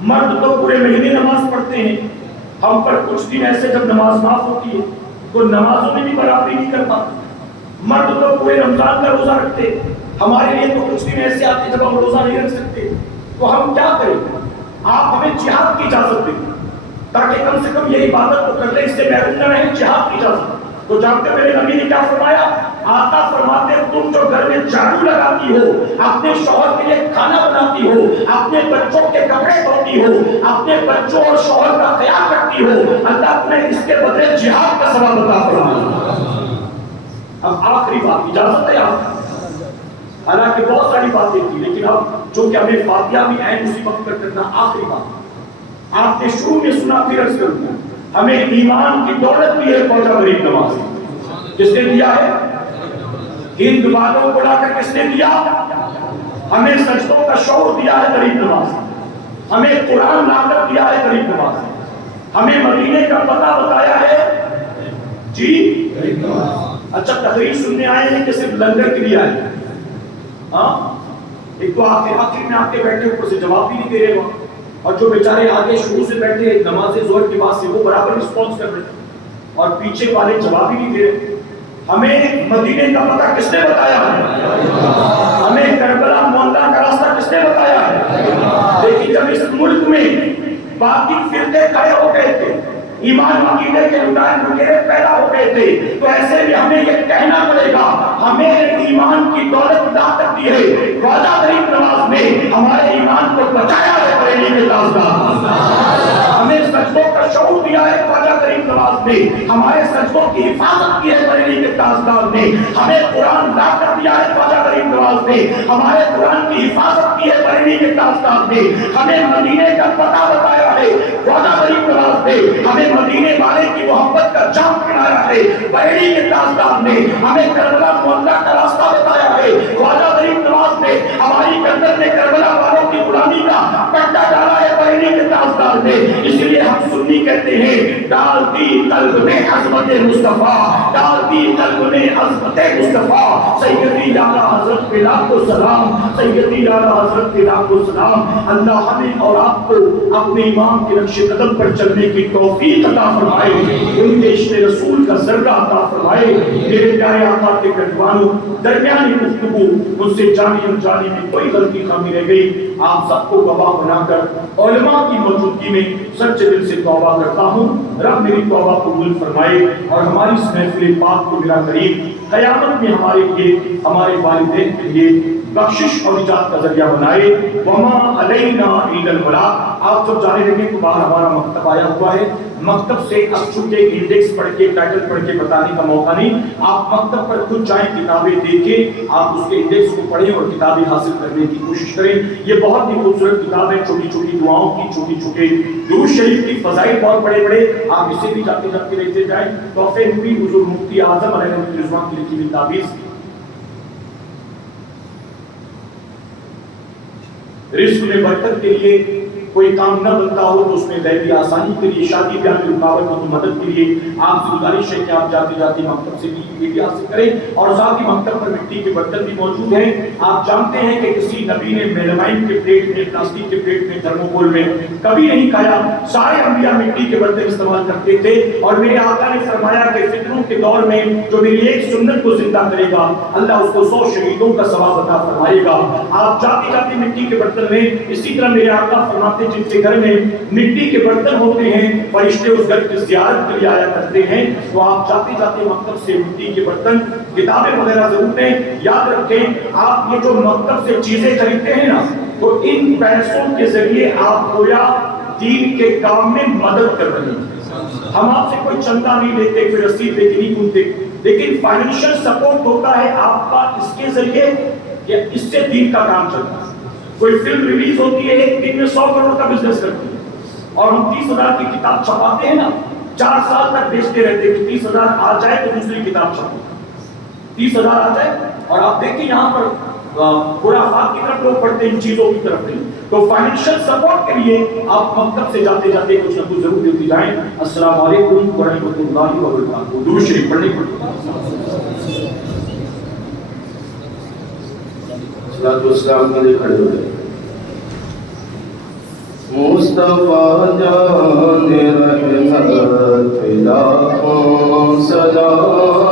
مرد تو پورے مہینے نماز پڑھتے ہیں، ہم پر کچھ دن ایسے جب نماز معاف ہوتی ہے تو نمازوں میں بھی برابری نہیں کرتا۔ مرد تو پورے رمضان کا روزہ رکھتے، ہمارے لیے تو کچھ دن ایسے آتے جب ہم روزہ نہیں رکھ سکتے، تو ہم کیا کریں؟ آپ ہمیں جہاد کی اجازت دیں تاکہ کم سے کم یہ عبادت کو کر لیں، اس سے محروم نہ رہیں، جہاد کی اجازت۔ تو جانتے میرے نبی نے کیا فرمایا؟ آقا فرماتے تم جو گھر میں جھاڑو لگاتی ہو، اپنے شوہر کے لیے کھانا بناتی ہو، اپنے بچوں کے کپڑے دھوتی ہو، اپنے بچوں اور شوہر کا خیال رکھتی ہو، اللہ تمہیں اس کے بدلے جہاد کا ثواب عطا فرمائے۔ اب آخری بات اجازت ہے آپ، حالانکہ بہت ساری باتیں تھی لیکن اب چونکہ ہمیں فاتحہ بھی عین اسی وقت پر کرنا، آخری بات آپ نے شروع میں سنا پھر عرض کروں، ہمیں ایمان کی دولت بھی ہے خواجہ غریب نواز، کس نے دیا ہے؟ ہند والوں کو لا کر کس نے دیا؟ ہمیں سجدوں کا شعور دیا ہے غریب نواز، ہمیں قرآن لا کر دیا ہے غریب نواز، ہمیں مدینے کا پتہ بتایا ہے جی۔ اچھا تقریر سننے آئے ہیں کہ صرف لنگر کے لیے آئے ہیں؟ ہاں ایک تو آخر میں آ کے بیٹھے اوپر سے جواب بھی نہیں دے رہے وہاں، اور جو بیچارے آگے شروع سے بیٹھے نماز ظہر کے بعد سے وہ برابر رسپانس کر رہے اور پیچھے والے جواب ہی نہیں دے رہے۔ ہمیں مدینے کا پتہ کس نے بتایا ہے؟ ہمیں کربلا معاملہ کا راستہ کس نے بتایا ہے؟ لیکن جب اس ملک میں باقی فرقے کھڑے ہو گئے تھے، ایمان عقیدے کے لٹیرے پیدا ہو گئے تھے، تو ایسے میں ہمیں یہ کہنا پڑے گا ہمیں ایمان کی دولت عطا کر دی ہے، خواجہ غریب نواز نے ہمارے ایمان کو بچایا ہے بریلی کے تاجدار، ہمیں سجدوں کا شعور دیا ہے خواجہ غریب نواز نے، ہمارے سجدوں کی حفاظت کی ہے بریلی کے تاجدار نے، ہمیں قرآن لا کر دیا ہے خواجہ غریب نواز نے، ہمارے قرآن کی حفاظت کی ہے بریلی کے تاجدار نے، ہمیں مدینے کا پتہ بتایا ہے خواجہ غریب نواز نے، ہمیں مدینے والے کی محبت کا جام پہنایا ہے بریلی کے تاجدار نے، ہمیں کربلا معاملہ کا راستہ بتایا ہے خواجہ غریب نواز نے، ہماری گردن میں کربلا والوں کی غلامی کا پٹا ڈالا ہے بریلی کے تاجدار نے۔ اس لیے ہم سنی کہتے ہیں ڈال دی قلب میں عظمت مصطفیٰ، ڈال دی قلب میں عظمت مصطفیٰ، سیدی اعلیٰ حضرت پہ لاکھوں سلام، سیدی اعلیٰ حضرت پہ لاکھوں سلام۔ اللہ ہمیں اور آپ کو اپنے امام کے نقش قدم پر چلنے کی توفیق عطا فرمائے، ان کے عشق رسول کا ذرہ عطا فرمائے۔ میرے پیارے آقا کے کردوانوں، درمیانی گفتگو مجھ سے جانی انجانی میں کوئی غلطی خامی رہ گئی، آپ سب کو گواہ بنا کر علماء کی موجودگی میں سچے دل سے توبہ کرتا ہوں، رب میری توبہ قبول فرمائے اور ہماری اس محفل پاک کو میرا قریب قیامت میں ہمارے لیے، ہمارے والدین کے لیے بخشش اور نجات کا ذریعہ بنائے۔ وما علینا الا البلاغ۔ آپ جب جانے لگے تو باہر ہمارا مکتب آیا ہوا ہے، مکتب سے اب چونکہ انڈیکس پڑھ کے ٹائٹل پڑھ کے بتانے کا موقع نہیں، آپ مکتب پر خود جائیں، کتابیں دیکھیں، آپ اس کے انڈیکس کو پڑھیں اور کتابیں حاصل کرنے کی کوشش کریں۔ یہ بہت ہی خوبصورت کتاب ہے، چھوٹی چھوٹی دعاؤں کی، چھوٹی چھوٹے درود شریف کی فضائل بہت بڑے بڑے، آپ اسے بھی جاتے جاتے لیتے جائیں۔ تحفے نبی حضور مفتی اعظم علیہ رضوان کی لکھی ہوئی تعویذ، رزق میں برکت کے لیے کوئی کام نہ بنتا ہو تو اس میں غیبی آسانی کے لیے، شادی بیاہ میں رکاوٹ ہو تو مدد کے لیے آپ سے گزارش ہے کہ آپ جاتے جاتے مکتب سے بھی حاصل کریں، اور ساتھ ہی مکتب پر مٹی کے برتن بھی موجود ہیں۔ آپ جانتے ہیں کہ کسی نبی نے میلمائن کے پلیٹ میں، پلاسٹک کے پلیٹ میں، تھرموکول میں کبھی نہیں کھایا، سارے انبیاء مٹی کے برتن استعمال کرتے تھے، اور میرے آقا نے فرمایا کہ فتنوں کے دور میں جو میری ایک سنت کو زندہ کرے گا اللہ اس کو 100 شہیدوں کا ثواب عطا فرمائے گا۔ آپ جاتے جاتے مٹی کے برتن میں، اسی طرح میرے آقا فرماتے جن کے گھر میں مٹی کے برتن ہوتے ہیں فرشتے اس گھر کی زیارت کے لیے آیا کرتے ہیں، تو آپ جاتے جاتے مکتب سے مٹی کے برتن، کتابیں وغیرہ ضرور لیں۔ یاد رکھیں آپ یہ جو مکتب سے چیزیں خریدتے ہیں نا، تو ان پیسوں کے ذریعے آپ گویا دین کے کام میں مدد کر رہے ہیں۔ ہم آپ سے کوئی چندہ نہیں لیتے، کوئی رسید لے کے نہیں گھومتے، لیکن فائنینشیل سپورٹ ہوتا ہے آپ کا اس کے ذریعے کہ اس سے دین کا کام چلتا ہے۔ کوئی فلم ریلیز ہوتی ہے، ایک دن میں 100 کروڑ کا بزنس کرتی ہے، اور ہم 30,000 کی کتاب چھپاتے ہیں نا، 4 سال تک بیچتے رہتے ہیں کہ 30,000 آ جائے تو دوسری کتاب چھپو، 30,000 آ جائے۔ اور آپ دیکھیں یہاں پر خرافات کی طرف لوگ پڑھتے ہیں، ان چیزوں کی طرف نہیں۔ تو فائنینشیل سپورٹ کے لیے آپ مکتب سے جاتے جاتے کچھ نہ کچھ ضرور دیتے جائیں۔ السلام علیکم ورحمۃ اللہ وبرکاتہ۔ درود شریف پڑھنے والسلام کے لیے کھڑے ہو گئے۔ مصطفیٰ جان رحمت لاکھوں سلام